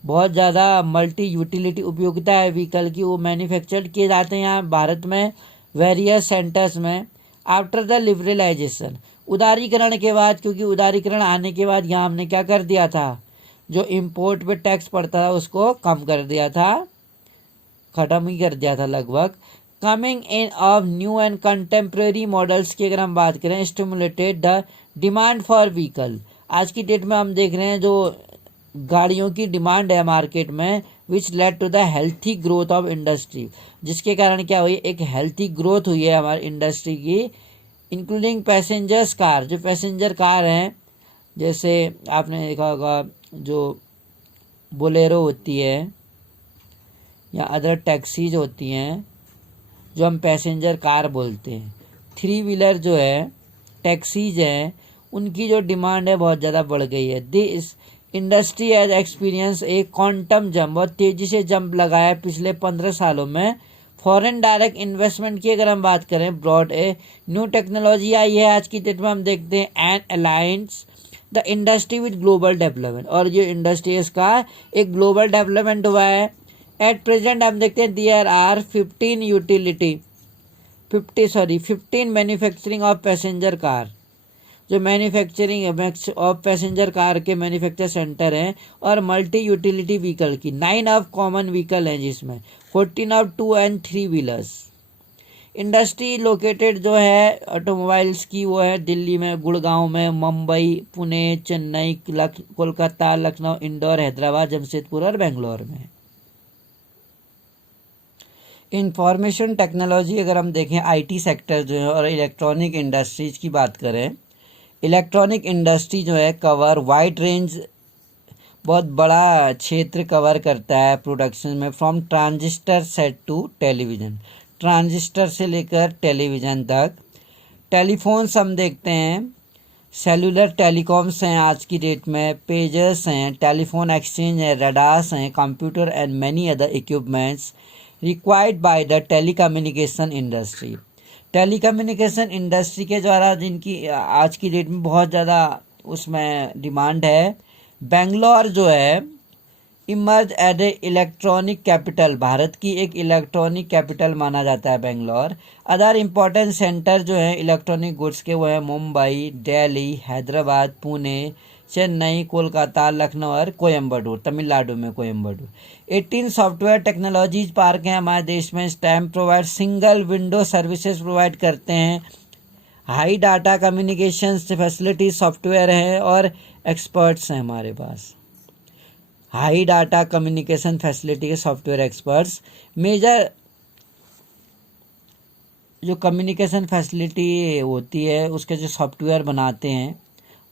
बहुत ज़्यादा मल्टी यूटिलिटी उपयोगिता है व्हीकल की, वो मैन्युफैक्चर किए जाते हैं यहाँ भारत में वेरियस सेंटर्स में। आफ्टर द लिबरलाइजेशन, उदारीकरण के बाद, क्योंकि उदारीकरण आने के बाद यहाँ हमने क्या कर दिया था, जो इम्पोर्ट पे टैक्स पड़ता था उसको कम कर दिया था, ख़त्म ही कर दिया था लगभग। Coming in of new and contemporary models की अगर हम बात करें, stimulated the demand for vehicle. आज की डेट में हम देख रहे हैं जो गाड़ियों की डिमांड है मार्केट में, which lead to the healthy growth of industry, जिसके कारण क्या हुई, एक हेल्थी ग्रोथ हुई है हमारी इंडस्ट्री की, इंक्लूडिंग पैसेंजर्स कार। जो पैसेंजर कार हैं, जैसे आपने देखा होगा जो बोलेरो होती है या अदर टैक्सीज होती हैं, जो हम पैसेंजर कार बोलते हैं। थ्री व्हीलर जो है टैक्सीज हैं, उनकी जो डिमांड है बहुत ज़्यादा बढ़ गई है। दिस इंडस्ट्री एज एक्सपीरियंस एक क्वांटम जंप, बहुत तेज़ी से जंप लगाया है पिछले 15 सालों में। फॉरेन डायरेक्ट इन्वेस्टमेंट की अगर हम बात करें, ब्रॉड ए न्यू टेक्नोलॉजी आई है आज की डेट में, हम देखते हैं and alliance the industry with global development, और जो इंडस्ट्री का एक ग्लोबल डेवलपमेंट हुआ है। एट प्रेजेंट हम देखते हैं there are 15 manufacturing of passenger car, जो मैन्युफैक्चरिंग ऑफ पैसेंजर कार के मैन्युफैक्चर सेंटर हैं, और मल्टी यूटिलिटी व्हीकल की 9 ऑफ कॉमन व्हीकल हैं, जिसमें 14 of 2 and 3 wheelers. Industry located जो है ऑटोमोबाइल्स की वो है दिल्ली में, गुड़गांव में, मुंबई, पुणे, चेन्नई, कोलकाता, लखनऊ, इंदौर, हैदराबाद, जमशेदपुर और बेंगलोर में। इंफॉर्मेशन टेक्नोलॉजी अगर हम देखें, आईटी सेक्टर जो है, और इलेक्ट्रॉनिक इंडस्ट्रीज की बात करें, इलेक्ट्रॉनिक इंडस्ट्री जो है कवर वाइड रेंज, बहुत बड़ा क्षेत्र कवर करता है प्रोडक्शन में, from transistor set to television, transistor से लेकर टेलीविज़न तक। टेलीफोन्स हम देखते हैं, सेलुलर टेलीकॉम्स हैं आज की डेट में, पेजर्स हैं, टेलीफोन एक्सचेंज है, रडार्स हैं, computer and many other equipments required by the telecommunication industry. Telecommunication industry के द्वारा जिनकी आज की डेट में बहुत ज़्यादा उसमें डिमांड है। बेंगलोर जो है emerge as a electronic capital, भारत की एक इलेक्ट्रॉनिक कैपिटल माना जाता है बेंगलोर। अदर इम्पोर्टेंट सेंटर जो है इलेक्ट्रॉनिक गुड्स के वो है मुंबई, दिल्ली, हैदराबाद, पुणे, चेन्नई, कोलकाता, लखनऊ और कोयम्बटूर, तमिलनाडु में कोयम्बटूर। 18 सॉफ्टवेयर टेक्नोलॉजीज पार्क हैं हमारे देश में। Stamp provide single window services provide करते हैं। High data communication facility software है और एक्सपर्ट्स हैं हमारे पास। हाई डाटा कम्युनिकेशन फैसिलिटी के सॉफ्टवेयर एक्सपर्ट्स, मेजर जो कम्युनिकेशन फैसिलिटी होती है उसके जो सॉफ्टवेयर बनाते हैं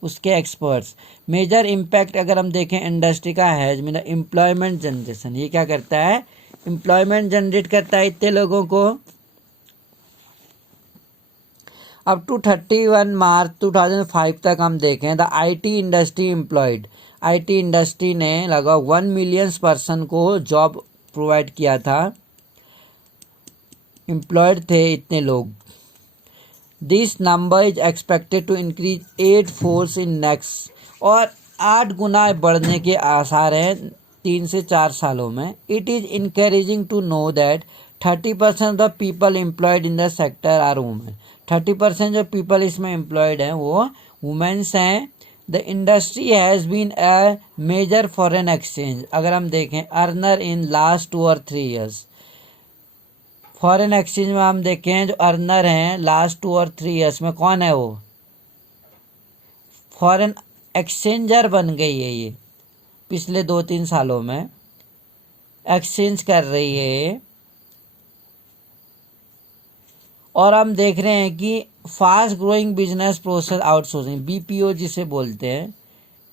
उसके एक्सपर्ट्स। मेजर इम्पैक्ट अगर हम देखें इंडस्ट्री का हैज मीन एम्प्लॉयमेंट जनरेशन, ये क्या करता है, एम्प्लॉयमेंट जनरेट करता है इतने लोगों को। अप टू 31 मार्च 2005 तक हम देखें the IT industry employed, IT industry ने लगभग 1 मिलियन पर्सन को जॉब प्रोवाइड किया था, एम्प्लॉयड थे इतने लोग। This number is expected to increase 8 force in next, और 8 गुना बढ़ने के आसार हैं 3 से 4 सालों में। It is encouraging to know that 30% of people employed in the sector are women, 30% जो पीपल इसमें एम्प्लॉयड हैं वो वुमेन्स हैं। The industry has been a major foreign exchange, अगर हम देखें अर्नर इन लास्ट 2 और 3 ईयर्स, फॉरेन एक्सचेंज में हम देखें जो अर्नर हैं लास्ट 2 और 3 ईयर्स में कौन है, वो फॉरेन एक्सचेंजर बन गई है। ये पिछले 2-3 सालों में एक्सचेंज कर रही है। और हम देख रहे हैं कि fast growing business process outsourcing, BPO जिसे बोलते हैं,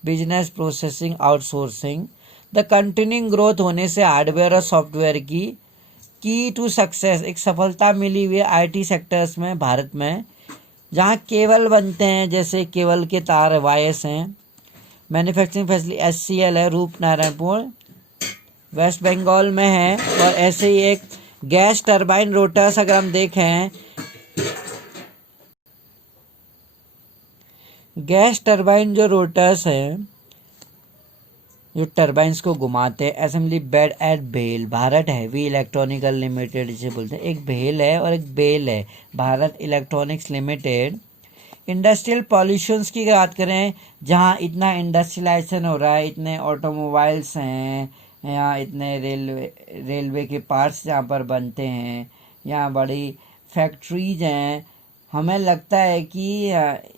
business processing outsourcing, the continuing growth होने से हार्डवेयर और सॉफ्टवेयर की टू सक्सेस, एक सफलता मिली हुई है आईटी सेक्टर्स में भारत में, जहां केबल बनते हैं, जैसे केबल के तार वायर्स हैं। मैन्युफैक्चरिंग फैसिलिटी एचसीएल है, रूपनारायणपुर वेस्ट बंगाल में है। और ऐसे ही एक गैस टरबाइन रोटर्स अगर हम देखें गैस टरबाइन जो रोटर्स हैं, जो टरबाइंस को घुमाते हैं, assembly bed at BHEL, Bharat heavy electronical limited जिसे बोलते हैं। एक भेल है और एक बेल है, Bharat electronics limited. Industrial pollutions की बात करें, जहाँ इतना इंडस्ट्रियलाइजेशन हो रहा है, इतने ऑटोमोबाइल्स हैं, यहाँ इतने रेलवे के पार्ट्स जहाँ पर बनते हैं, यहाँ बड़ी फैक्ट्रीज हैं, हमें लगता है कि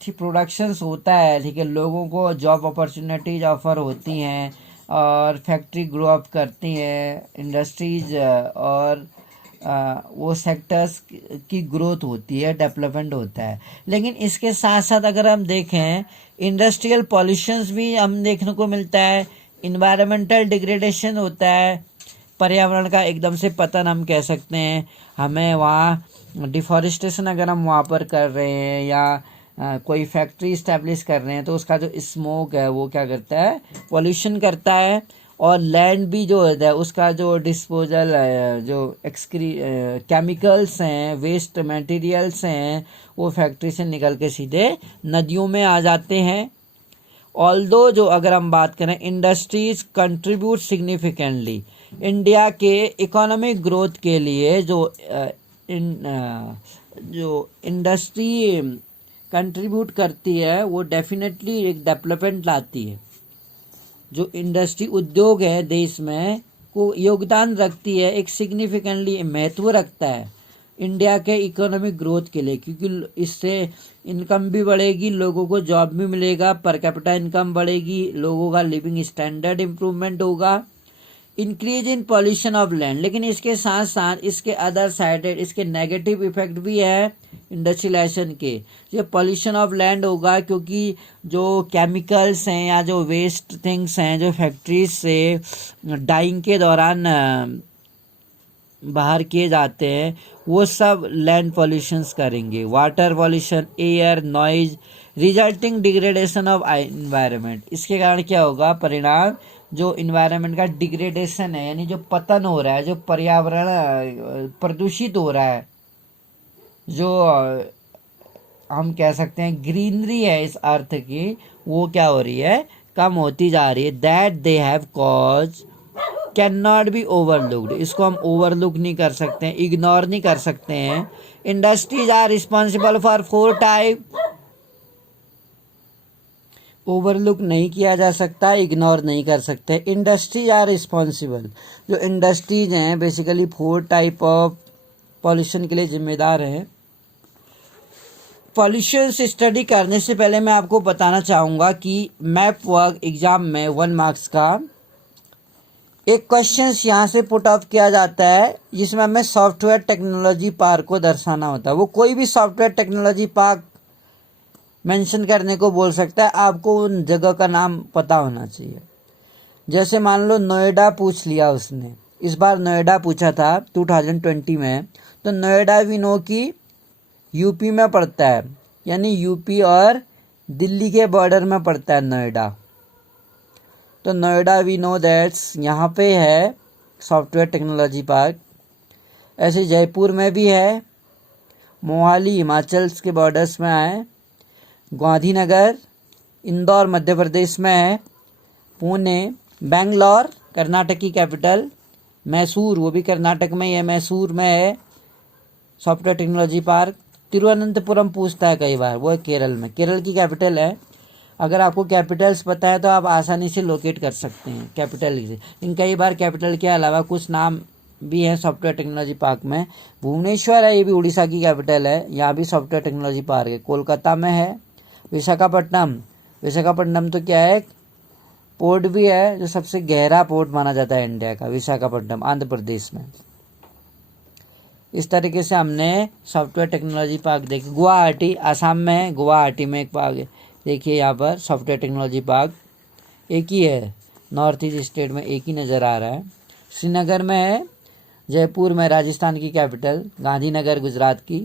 ठीक प्रोडक्शंस होता है, ठीक है, लोगों को जॉब अपॉर्चुनिटीज ऑफर होती हैं और फैक्ट्री ग्रो अप करती हैं, इंडस्ट्रीज और वो सेक्टर्स की ग्रोथ होती है, डेवलपमेंट होता है। लेकिन इसके साथ साथ अगर हम देखें, इंडस्ट्रियल पॉल्यूशंस भी हम देखने को मिलता है, इन्वायरमेंटल डिग्रेडेशन होता है, पर्यावरण का एकदम से पतन हम कह सकते हैं। हमें वहाँ डिफॉरेस्टेशन अगर हम वहाँ पर कर रहे हैं या कोई फैक्ट्री इस्टेब्लिश कर रहे हैं, तो उसका जो स्मोक है वो क्या करता है, पॉल्यूशन करता है। और लैंड भी जो होता है उसका जो डिस्पोजल जो केमिकल्स हैं, वेस्ट मटेरियल्स हैं, वो फैक्ट्री से निकल के सीधे नदियों में आ जाते हैं। ऑल्दो जो अगर हम बात करें, इंडस्ट्रीज कंट्रीब्यूट सिग्निफिकेंटली, इंडिया के इकोनॉमिक ग्रोथ के लिए जो इंडस्ट्री कंट्रीब्यूट करती है वो डेफिनेटली एक डेवलपमेंट लाती है। जो इंडस्ट्री उद्योग है देश में को योगदान रखती है, एक सिग्निफिकेंटली महत्व रखता है इंडिया के इकोनॉमिक ग्रोथ के लिए, क्योंकि इससे इनकम भी बढ़ेगी, लोगों को जॉब भी मिलेगा, पर कैपिटा इनकम बढ़ेगी, लोगों का लिविंग स्टैंडर्ड इम्प्रूवमेंट होगा, increase in pollution of land. लेकिन इसके साथ साथ इसके अदर साइडेड इसके नेगेटिव इफेक्ट भी है इंडस्ट्रियलाइजेशन के। जो पॉल्यूशन ऑफ लैंड होगा, क्योंकि जो केमिकल्स हैं या जो वेस्ट थिंग्स हैं जो फैक्ट्रीज से डाइंग के दौरान बाहर किए जाते हैं, वो सब लैंड पॉल्यूशंस करेंगे। Water pollution, air, noise, resulting degradation of environment. इसके कारण क्या होगा, परिणाम जो इन्वायरमेंट का डिग्रेडेशन है, यानी जो पतन हो रहा है, जो पर्यावरण प्रदूषित हो रहा है, जो हम कह सकते हैं ग्रीनरी है इस अर्थ की, वो क्या हो रही है, कम होती जा रही है। That they have cause can not be overlooked, इसको हम ओवरलुक नहीं कर सकते हैं, इग्नोर नहीं कर सकते हैं। Industries are responsible for 4 type, overlook नहीं किया जा सकता, इग्नोर नहीं कर सकते। इंडस्ट्रीज आर रिस्पॉन्सिबल, जो इंडस्ट्रीज हैं बेसिकली 4 टाइप ऑफ पॉल्यूशन के लिए जिम्मेदार हैं। पॉल्यूशन से स्टडी करने से पहले मैं आपको बताना चाहूँगा कि मैप वर्क एग्जाम में 1 मार्क्स का एक क्वेश्चन यहाँ से पुट ऑफ किया जाता है, जिसमें हमें सॉफ्टवेयर टेक्नोलॉजी पार्क को दर्शाना होता है। वो कोई भी सॉफ्टवेयर टेक्नोलॉजी पार्क मेंशन करने को बोल सकता है, आपको उन जगह का नाम पता होना चाहिए। जैसे मान लो नोएडा पूछ लिया उसने, इस बार नोएडा पूछा था 2020 में, तो नोएडा वी नो की यूपी में पड़ता है, यानी यूपी और दिल्ली के बॉर्डर में पड़ता है नोएडा। तो नोएडा वी नो दैट्स यहाँ पे है सॉफ्टवेयर टेक्नोलॉजी पार्क। ऐसे जयपुर में भी है, मोहाली हिमाचल के बॉर्डर्स में है, गांधीनगर इंदौर मध्य प्रदेश में है, पुणे, बेंगलोर कर्नाटक की कैपिटल, मैसूर वो भी कर्नाटक में ही है, मैसूर में है सॉफ्टवेयर टेक्नोलॉजी पार्क। तिरुवनंतपुरम पूछता है कई बार, वो है केरल में, केरल की कैपिटल है। अगर आपको कैपिटल्स पता है तो आप आसानी से लोकेट कर सकते हैं कैपिटल से। इन कई बार कैपिटल के अलावा कुछ नाम भी हैं सॉफ्टवेयर टेक्नोलॉजी पार्क में। भुवनेश्वर है, ये भी उड़ीसा की कैपिटल है, यहाँ भी सॉफ्टवेयर टेक्नोलॉजी पार्क है। कोलकाता में है। विशाखापट्टनम, विशाखापट्टनम तो क्या है, पोर्ट भी है, जो सबसे गहरा पोर्ट माना जाता है इंडिया का, विशाखापट्टनम आंध्र प्रदेश में। इस तरीके से हमने सॉफ्टवेयर टेक्नोलॉजी पार्क देखे। गुवाहाटी आसाम में है, गुवाहाटी में एक पार्क है, देखिए यहाँ पर सॉफ्टवेयर टेक्नोलॉजी पार्क एक ही है, नॉर्थ ईस्ट स्टेट में एक ही नज़र आ रहा है। श्रीनगर में है, जयपुर में राजस्थान की कैपिटल, गांधीनगर गुजरात की,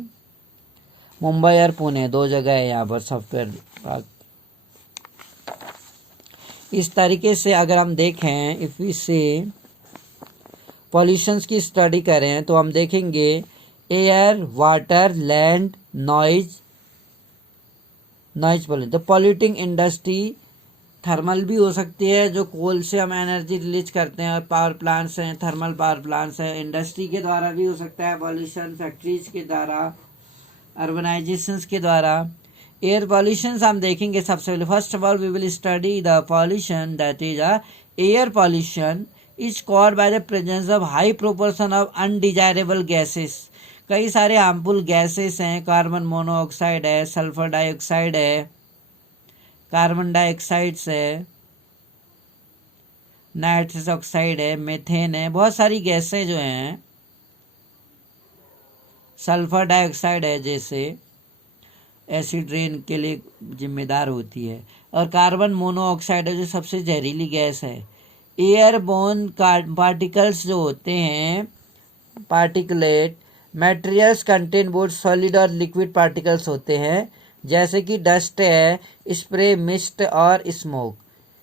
मुंबई और पुणे 2 जगह है यहाँ पर सॉफ्टवेयर पार्क। इस तरीके से अगर हम देखें, इफ़ वी से पॉल्यूशंस की स्टडी करें तो हम देखेंगे air, water, land, noise, noise pollution. तो पॉल्यूटिंग इंडस्ट्री थर्मल भी हो सकती है, जो कोल से हम एनर्जी रिलीज करते हैं, और पावर प्लांट्स हैं, थर्मल पावर प्लांट्स हैं। इंडस्ट्री के द्वारा भी हो सकता है पॉल्यूशन, फैक्ट्रीज के द्वारा, अर्बनाइजेशंस के द्वारा। एयर पॉल्यूशन हम देखेंगे सबसे पहले। First of all we will study the pollution that is air pollution is caused by the presence of high proportion of undesirable gases. कई सारे हार्मफुल गैसेस हैं, कार्बन मोनोऑक्साइड है, सल्फर डाइऑक्साइड है, carbon dioxides है, nitrous oxide है, methane है, बहुत सारी गैसें जो हैं, सल्फर डाइऑक्साइड है जैसे एसिड रेन के लिए जिम्मेदार होती है, और कार्बन मोनोऑक्साइड है जो सबसे जहरीली गैस है। एयरबोर्न पार्टिकल्स जो होते हैं, particulate materials contain both solid और लिक्विड पार्टिकल्स होते हैं, जैसे कि डस्ट है, स्प्रे, मिस्ट और स्मोक।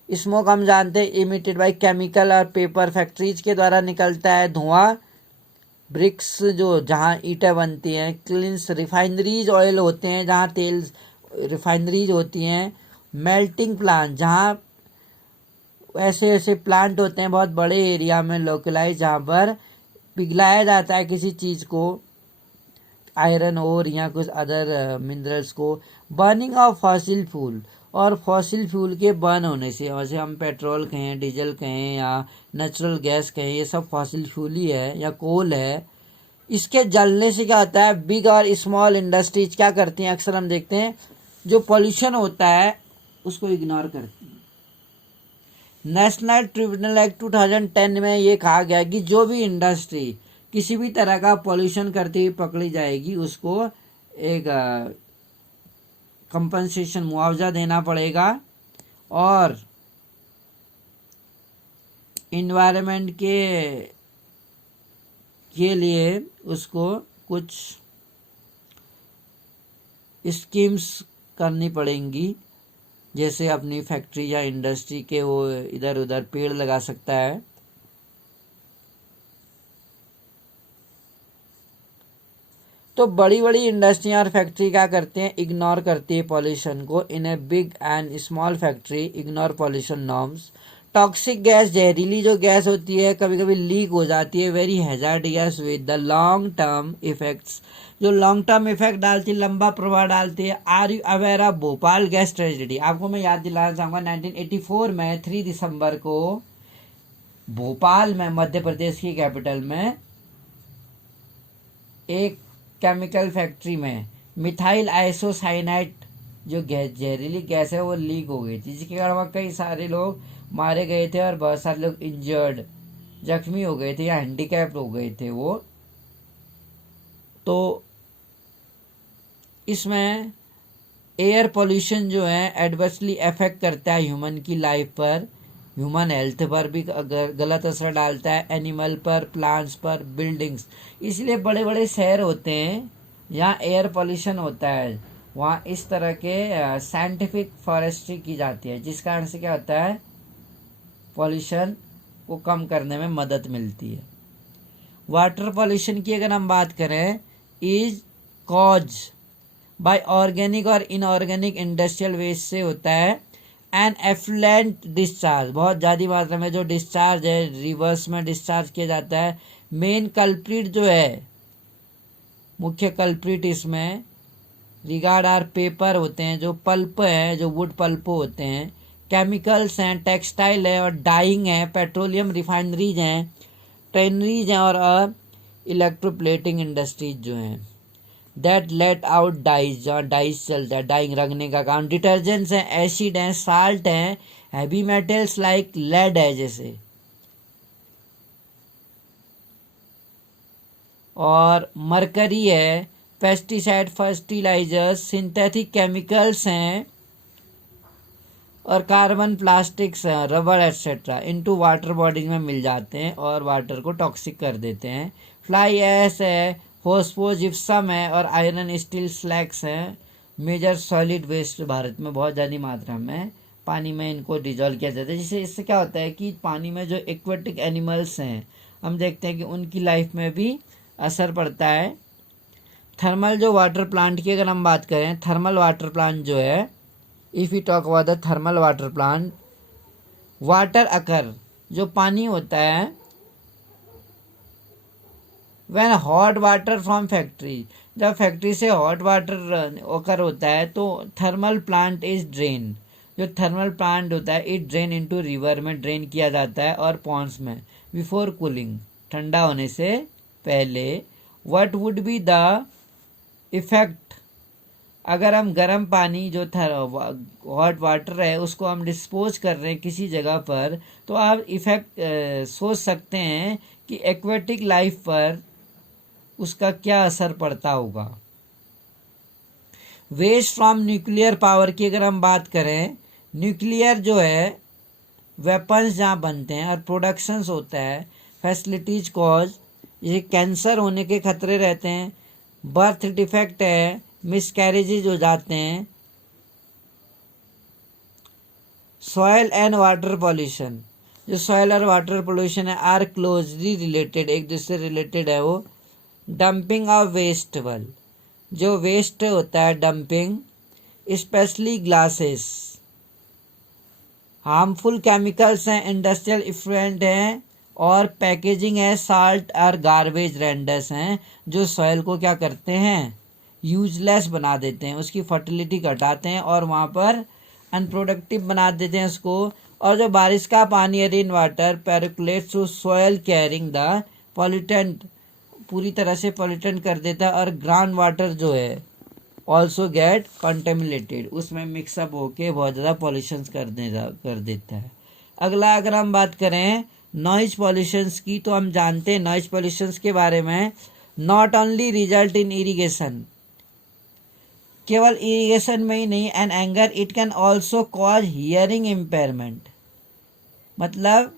स्मोक हम जानते हैं इमिटेड बाय केमिकल और पेपर फैक्ट्रीज के द्वारा निकलता है धुआं। ब्रिक्स जो जहाँ ईंटें बनती हैं, क्लिन्स रिफाइनरीज ऑयल होते हैं जहाँ तेल रिफाइनरीज होती हैं, मेल्टिंग प्लांट जहाँ ऐसे ऐसे प्लांट होते हैं बहुत बड़े एरिया में लोकलाइज, जहाँ पर पिघलाया जाता है किसी चीज़ को, आयरन और या कुछ अदर मिनरल्स को। बर्निंग ऑफ फॉसिल फ्यूल, और फॉसिल फ्यूल के बर्न होने से, वैसे हम पेट्रोल कहें, डीजल कहें या नेचुरल गैस कहें, ये सब फॉसिल फ्यूल ही है या कोल है। इसके जलने से क्या होता है, बिग और स्मॉल इंडस्ट्रीज क्या करती हैं, अक्सर हम देखते हैं जो पॉल्यूशन होता है उसको इग्नोर करती है। नेशनल ट्रिब्यूनल एक्ट 2010 में ये कहा गया कि जो भी इंडस्ट्री किसी भी तरह का पॉल्यूशन करती हुई पकड़ी जाएगी उसको एक कंपनसेशन, मुआवजा देना पड़ेगा, और इन्वायरमेंट के लिए उसको कुछ स्कीम्स करनी पड़ेंगी, जैसे अपनी फैक्ट्री या इंडस्ट्री के वो इधर उधर पेड़ लगा सकता है। तो बड़ी बड़ी इंडस्ट्रियाँ और फैक्ट्री क्या करते हैं, इग्नोर करती है पॉल्यूशन को। In a big and small factory ignore pollution norms. Toxic gas, जहरीली जो गैस होती है कभी कभी लीक हो जाती है, very hazardous with the long term effects, जो लॉन्ग टर्म इफेक्ट डालती है, लंबा प्रभाव डालती है। Are you aware of Bhopal gas tragedy? आपको मैं याद दिलाना चाहूँगा 1984 में 3 दिसंबर को भोपाल में, मध्य प्रदेश की कैपिटल में, एक केमिकल फैक्ट्री में मिथाइल आइसोसाइनाइड जो जहरीली गैस है वो लीक हो गई थी, जिसके कारण वहाँ कई सारे लोग मारे गए थे और बहुत सारे लोग इंजर्ड, जख्मी हो गए थे या हैंडीकैप्ड हो गए थे वो। तो इसमें एयर पोल्यूशन जो है एडवर्सली अफेक्ट करता है ह्यूमन की लाइफ पर, ह्यूमन हेल्थ पर भी गलत असर डालता है, एनिमल पर, प्लांट्स पर, बिल्डिंग्स। इसलिए बड़े बड़े शहर होते हैं जहाँ एयर पोल्यूशन होता है, वहाँ इस तरह के साइंटिफिक फॉरेस्ट्री की जाती है, जिस कारण से क्या होता है, पोल्यूशन को कम करने में मदद मिलती है। वाटर पोल्यूशन की अगर हम बात करें, इज कॉज बाय ऑर्गेनिक और इनऑर्गेनिक इंडस्ट्रियल वेस्ट से होता है। एंड एफ्लुएंट डिस्चार्ज, बहुत ज़्यादा मात्रा में जो डिस्चार्ज है रिवर्स में डिस्चार्ज किया जाता है। मेन कल्प्रिट जो है, मुख्य कल्प्रिट इसमें रिगार्ड आर पेपर होते हैं, जो पल्प है, जो वुड पल्प होते हैं, केमिकल्स हैं, टेक्सटाइल है और डाइंग है, पेट्रोलियम रिफाइनरीज हैं, ट्रेनरीज हैं और इलेक्ट्रोप्लेटिंग इंडस्ट्रीज जो हैं, दैट लेट आउट डाइज, जहाँ डाइज चलता है, डाइंग रंगने का काम। डिटर्जेंट्स हैं, एसिड हैं, साल्ट हैं, हैवी मेटल्स लाइक लेड है जैसे, और मरकरी है, पेस्टिसाइड, फर्टिलाइजर्स, सिंथेटिक केमिकल्स हैं और कार्बन, प्लास्टिक्स हैं, rubber etcetera into water bodies में मिल जाते हैं और वाटर को टॉक्सिक कर देते हैं। फ्लाई ऐश है, फॉस्फो जिप्सम है और आयरन स्टील स्लैग्स हैं। मेजर सॉलिड वेस्ट भारत में बहुत ज़्यादा मात्रा में पानी में इनको डिजॉल्व किया जाता है, जिससे इससे क्या होता है कि पानी में जो एक्वेटिक एनिमल्स हैं हम देखते हैं कि उनकी लाइफ में भी असर पड़ता है। थर्मल जो वाटर प्लांट की अगर हम बात करें, थर्मल वाटर प्लांट जो है if you talk about the thermal water plant, water occur, जो पानी होता है, when hot water from factory, जब फैक्ट्री से हॉट वाटर ओकर होता है तो थर्मल प्लांट इज ड्रेन, जो थर्मल प्लांट होता है इट ड्रेन इनटू रिवर में ड्रेन किया जाता है और पॉन्ड्स में, बिफोर कूलिंग, ठंडा होने से पहले। What would be the effect, अगर हम गर्म पानी जो हॉट वाटर है उसको हम डिस्पोज कर रहे हैं किसी जगह पर, तो आप इफेक्ट सोच सकते हैं कि एक्वेटिक लाइफ पर उसका क्या असर पड़ता होगा। वेस्ट फ्रॉम न्यूक्लियर पावर की अगर हम बात करें, न्यूक्लियर जो है वेपन्स जहाँ बनते हैं और प्रोडक्शंस होता है, फैसिलिटीज कॉज, ये कैंसर होने के खतरे रहते हैं, बर्थ डिफेक्ट है, मिसकैरेजेज हो जाते हैं, सॉयल एंड वाटर पॉल्यूशन, जो सॉयल और वाटर पोल्यूशन है आर क्लोजली रिलेटेड, एक दूसरे से रिलेटेड है वो। डंपिंग ऑफ वेस्टेबल, जो वेस्ट होता है dumping, specially glasses, harmful chemicals हैं, इंडस्ट्रियल इफ्लुएंट हैं, और पैकेजिंग है, साल्ट और गार्बेज रेंडर्स हैं, जो सॉइल को क्या करते हैं, यूजलेस बना देते हैं, उसकी फर्टिलिटी घटाते हैं और वहाँ पर अनप्रोडक्टिव बना देते हैं उसको। और जो बारिश का पानी, rain water percolates through soil carrying the pollutant, पूरी तरह से पॉल्यूटेंट कर देता है, और ग्राउंड वाटर जो है ऑल्सो गेट कंटेमिनेटेड, उसमें मिक्सअप होके बहुत ज़्यादा पॉल्यूशन कर देता है। अगला अगर हम बात करें नॉइज पॉल्यूशंस की, तो हम जानते हैं नॉइज पॉल्यूशंस के बारे में, not only result in irrigation, केवल इरिगेशन में ही नहीं, and anger, it can also cause hearing impairment, मतलब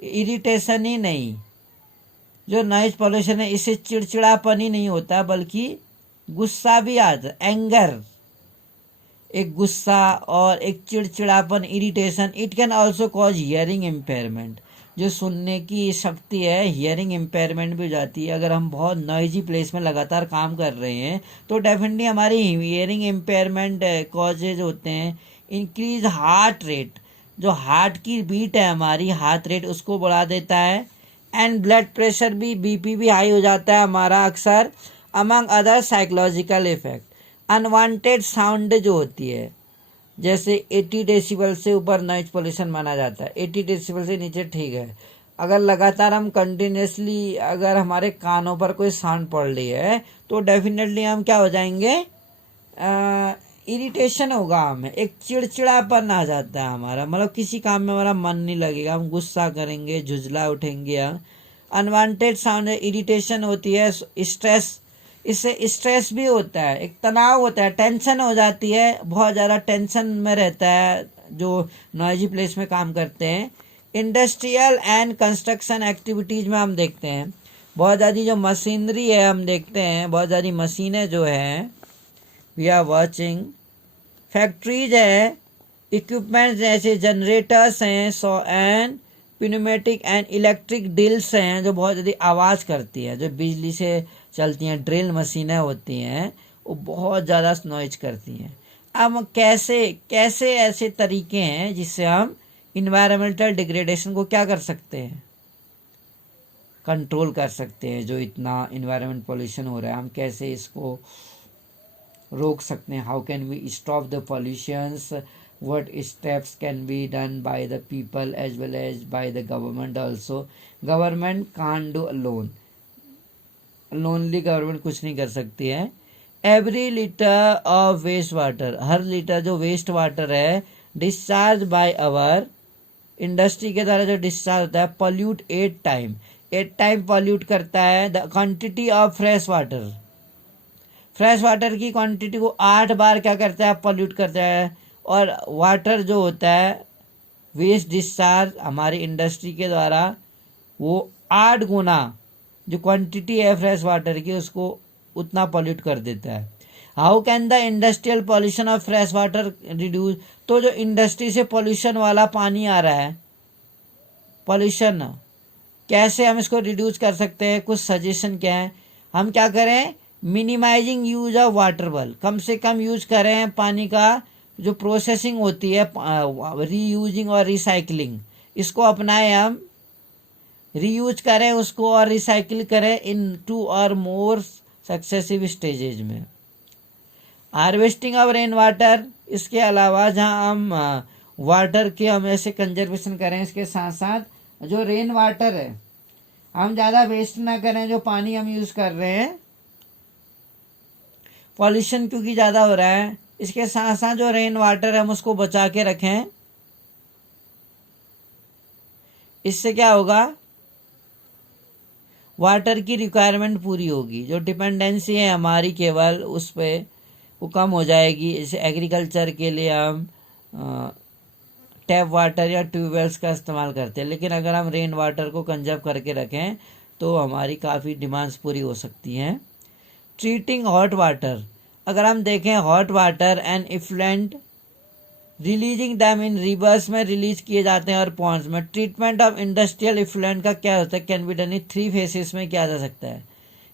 इरिटेशन ही नहीं, जो नॉइज पॉल्यूशन है इससे चिड़चिड़ापन ही नहीं होता बल्कि गुस्सा भी आता है, एंगर, एक गुस्सा और एक चिड़चिड़ापन, irritation. It can also cause hearing impairment, जो सुनने की शक्ति है हियरिंग इम्पेयरमेंट भी हो जाती है। अगर हम बहुत नॉइजी प्लेस में लगातार काम कर रहे हैं तो डेफिनेटली हमारी हियरिंग इम्पेयरमेंट कॉजेज होते हैं। इंक्रीज हार्ट रेट, जो हार्ट की बीट है हमारी, हार्ट रेट उसको बढ़ा देता है, एंड ब्लड प्रेशर भी, बीपी भी हाई हो जाता है हमारा अक्सर, among other psychological effect. Unwanted sound जो होती है, जैसे 80 डेसिबल से ऊपर नॉइज पोल्यूशन माना जाता है, 80 डेसिबल से नीचे ठीक है। अगर लगातार हम कंटिन्यूसली अगर हमारे कानों पर कोई साउंड पड़ रही है तो डेफिनेटली हम क्या हो जाएंगे, इरिटेशन होगा, हमें एक चिड़चिड़ापन आ जाता है हमारा, मतलब किसी काम में हमारा मन नहीं लगेगा, हम गुस्सा करेंगे, झुंझला उठेंगे। अनवांटेड साउंड, इरिटेशन होती है, स्ट्रेस, इससे स्ट्रेस भी होता है, एक तनाव होता है, टेंशन हो जाती है, बहुत ज़्यादा टेंशन में रहता है जो नॉइजी प्लेस में काम करते हैं। इंडस्ट्रियल एंड कंस्ट्रक्शन एक्टिविटीज़ में हम देखते हैं बहुत ज़्यादा जो मशीनरी है, हम देखते हैं बहुत ज़्यादा मशीनें जो हैं, वी आर वॉचिंग, फैक्ट्रीज है, इक्विपमेंट्स जैसे जनरेटर्स हैं, so and pneumatic and electric drills हैं जो बहुत ज़्यादा आवाज़ करती है, जो बिजली से चलती हैं, ड्रिल मशीनें होती हैं वो बहुत ज़्यादा नॉइज करती हैं। अब कैसे कैसे ऐसे तरीके हैं जिससे हम इन्वायरमेंटल डिग्रेडेशन को क्या कर सकते हैं, कंट्रोल कर सकते हैं। जो इतना इन्वायरमेंट पोल्यूशन हो रहा है हम कैसे इसको रोक सकते हैं, how can we stop the pollutions, what steps can be done by the people as well as by the government also. Government can't do alone, lonely government कुछ नहीं कर सकती है। Every litre of waste water, हर litre जो waste water है discharge by our industry के द्वारा जो डिस्चार्ज होता है, पॉल्यूट 8 टाइम पॉल्यूट करता है the quantity of fresh water, fresh water की क्वांटिटी को 8 बार क्या करता है, पॉल्यूट करता है। और वाटर जो होता है वेस्ट डिस्चार्ज हमारी इंडस्ट्री के द्वारा वो 8 गुना जो क्वांटिटी है फ्रेश वाटर की उसको उतना पॉल्यूट कर देता है। How can the industrial pollution of fresh water reduce, तो जो इंडस्ट्री से पॉल्यूशन वाला पानी आ रहा है, पॉल्यूशन कैसे हम इसको रिड्यूस कर सकते हैं, कुछ सजेशन क्या है। हम क्या करें, मिनिमाइजिंग यूज ऑफ वाटर बल, कम से कम यूज करें पानी का। जो प्रोसेसिंग होती है रीयूजिंग और रिसाइकलिंग, इसको अपनाएं हम, रीयूज करें उसको और रिसाइकिल करें इन 2 और मोर सक्सेसिव स्टेजेज में। हार्वेस्टिंग ऑफ रेन वाटर, इसके अलावा जहाँ हम वाटर के हम ऐसे कंजर्वेशन करें, इसके साथ साथ जो रेन वाटर है हम ज़्यादा वेस्ट ना करें। जो पानी हम यूज़ कर रहे हैं, पॉल्यूशन क्योंकि ज़्यादा हो रहा है, इसके साथ साथ जो रेन वाटर है हम उसको बचा के रखें। इससे क्या होगा, वाटर की रिक्वायरमेंट पूरी होगी। जो डिपेंडेंसी है हमारी केवल उस पर, वो कम हो जाएगी। जैसे एग्रीकल्चर के लिए हम टैप वाटर या ट्यूबवेल्स का इस्तेमाल करते हैं, लेकिन अगर हम रेन वाटर को कंजर्व करके रखें तो हमारी काफ़ी डिमांड्स पूरी हो सकती हैं। ट्रीटिंग हॉट वाटर, अगर हम देखें hot water and effluent releasing them in reverse में रिलीज किए जाते हैं और पॉन्ड्स में। ट्रीटमेंट ऑफ इंडस्ट्रियल इफ्लुएंट का क्या होता है, can be done in 3 faces में किया जा सकता है।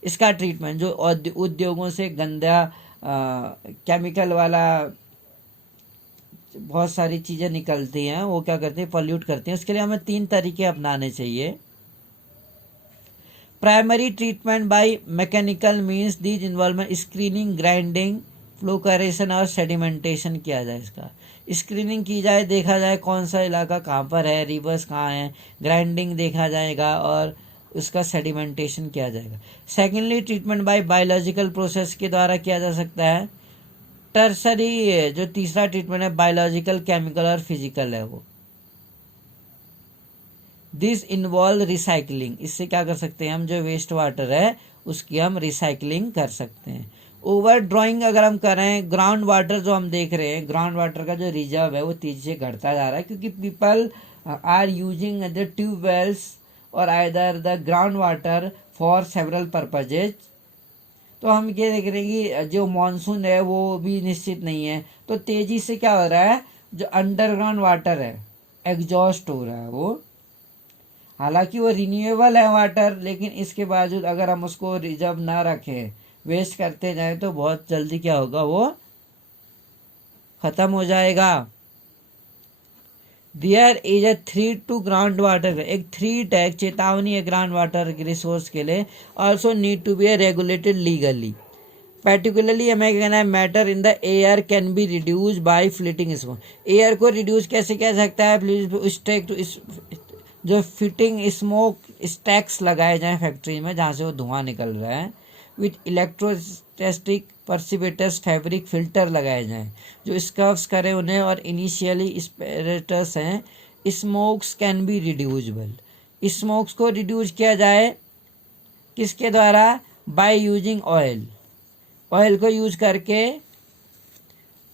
इसका ट्रीटमेंट, जो उद्योगों से गंदा केमिकल वाला बहुत सारी चीज़ें निकलती हैं, वो क्या करते हैं, पॉल्यूट करते हैं। उसके लिए हमें 3 तरीके अपनाने चाहिए। Primary treatment by mechanical means, these involvement screening, grinding, flocculation और सेडिमेंटेशन किया जाए। इसका स्क्रीनिंग की जाए, देखा जाए कौन सा इलाका कहाँ पर है, रिवर्स कहाँ है, ग्राइंडिंग देखा जाएगा और उसका सेडिमेंटेशन किया जाएगा। Secondly treatment bye biological process के द्वारा किया जा सकता है। टर्सरी जो तीसरा ट्रीटमेंट है बायोलॉजिकल, केमिकल और फिजिकल है वो। दिस इन्वॉल्व रिसाइकलिंग, इससे क्या कर सकते हैं हम, जो वेस्ट वाटर है उसकी हम रिसाइकलिंग कर सकते हैं। ओवर ड्रॉइंग अगर हम करें, ग्राउंड वाटर जो हम देख रहे हैं, ग्राउंड वाटर का जो रिजर्व है वो तेजी से घटता जा रहा है, क्योंकि people are using the tube wells और either the ground water for several purposes. तो हम ये देख रहे हैं कि जो मानसून है वो भी निश्चित नहीं है, तो तेजी से क्या हो रहा है, जो अंडरग्राउंड वाटर है एग्जॉस्ट हो रहा है वो। हालांकि वो रिन्यूएबल है वाटर, लेकिन इसके बावजूद अगर हम उसको रिजर्व ना रखें, वेस्ट करते जाएं, तो बहुत जल्दी क्या होगा, वो खत्म हो जाएगा। There is a threat to ground water, एक थ्रीट है, चेतावनी है ग्राउंड वाटर रिसोर्स के लिए। Also need to be regulated legally. Particularly हमें कहना है matter in the air can be reduce by filtering smoke. Air को रिड्यूस कैसे किया सकता है, जो फिटिंग स्मोक स्टैक्स लगाए जाएं फैक्ट्री में जहाँ से वो धुआं निकल रहा है, विथ इलेक्ट्रोस्टैटिक परसिपिटस फैब्रिक फिल्टर लगाए जाएं जो स्कर्व्स करें उन्हें, और इनिशियली स्पेरेटस हैं। स्मोक्स कैन बी रिड्यूजेबल, स्मोक्स को रिड्यूस किया जाए किसके द्वारा, बाय यूजिंग ऑयल, ऑयल को यूज करके,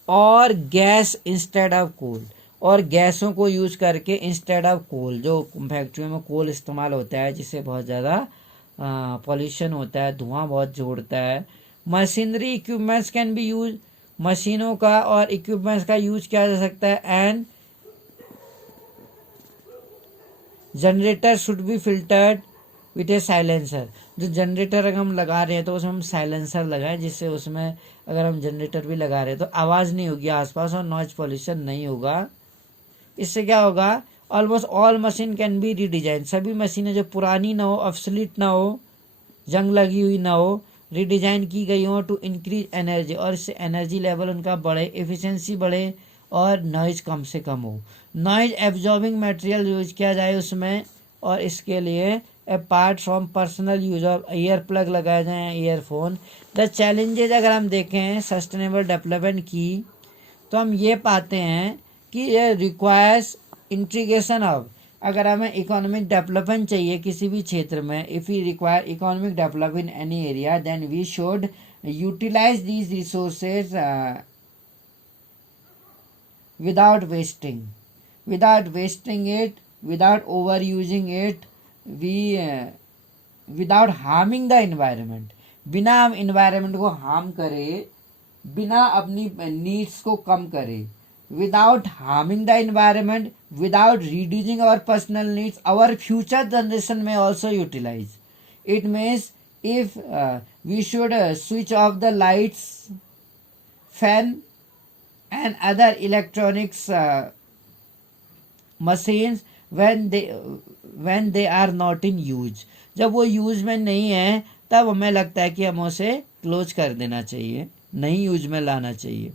और गैस इंस्टेड ऑफ कोल, और गैसों को यूज करके इंस्टेड ऑफ कोल। जो फैक्ट्रियों में कोल इस्तेमाल होता है जिससे बहुत ज़्यादा पॉल्यूशन होता है, धुआं बहुत जोड़ता है। Machinery equipments can be use, मशीनों का और इक्विपमेंट्स का यूज किया जा सकता है। And generator should be filtered with A silencer, जो जनरेटर अगर हम लगा रहे हैं तो उसमें हम साइलेंसर लगाएं, जिससे उसमें अगर हम जनरेटर भी लगा रहे हैं तो आवाज़ नहीं होगी आसपास और नॉइज पॉल्यूशन नहीं होगा। इससे क्या होगा, almost all machine can be redesign, सभी मशीनें जो पुरानी ना हो, ऑब्सोलीट ना हो, जंग लगी हुई ना हो, रीडिजाइन की गई हो टू इंक्रीज एनर्जी, और इससे एनर्जी लेवल उनका बढ़े, एफिशिएंसी बढ़े और नॉइज कम से कम हो। नॉइज एब्जॉर्बिंग मटेरियल यूज किया जाए उसमें, और इसके लिए apart from personal use of ear plug लगाए जाएँ, ईयरफोन। द चैलेंजेज अगर हम देखें सस्टेनेबल डेवलपमेंट की, तो हम ये पाते हैं कि ये रिक्वायर्स इंटीग्रेशन ऑफ, अगर हमें इकोनॉमिक डेवलपमेंट चाहिए किसी भी क्षेत्र में, if we require economic development in any area, then we should utilise these resources without wasting it, without overusing it, without harming the environment, बिना हम environment को harm करें, बिना अपनी needs को कम करें, without harming the environment, without reducing our personal needs, our future generation may also utilize. It means if we should switch off the lights, fan and other electronics machines when they are not in use. जब वो use में नहीं है तब हमें लगता है कि हमें उसे क्लोज कर देना चाहिए, नहीं यूज में लाना चाहिए.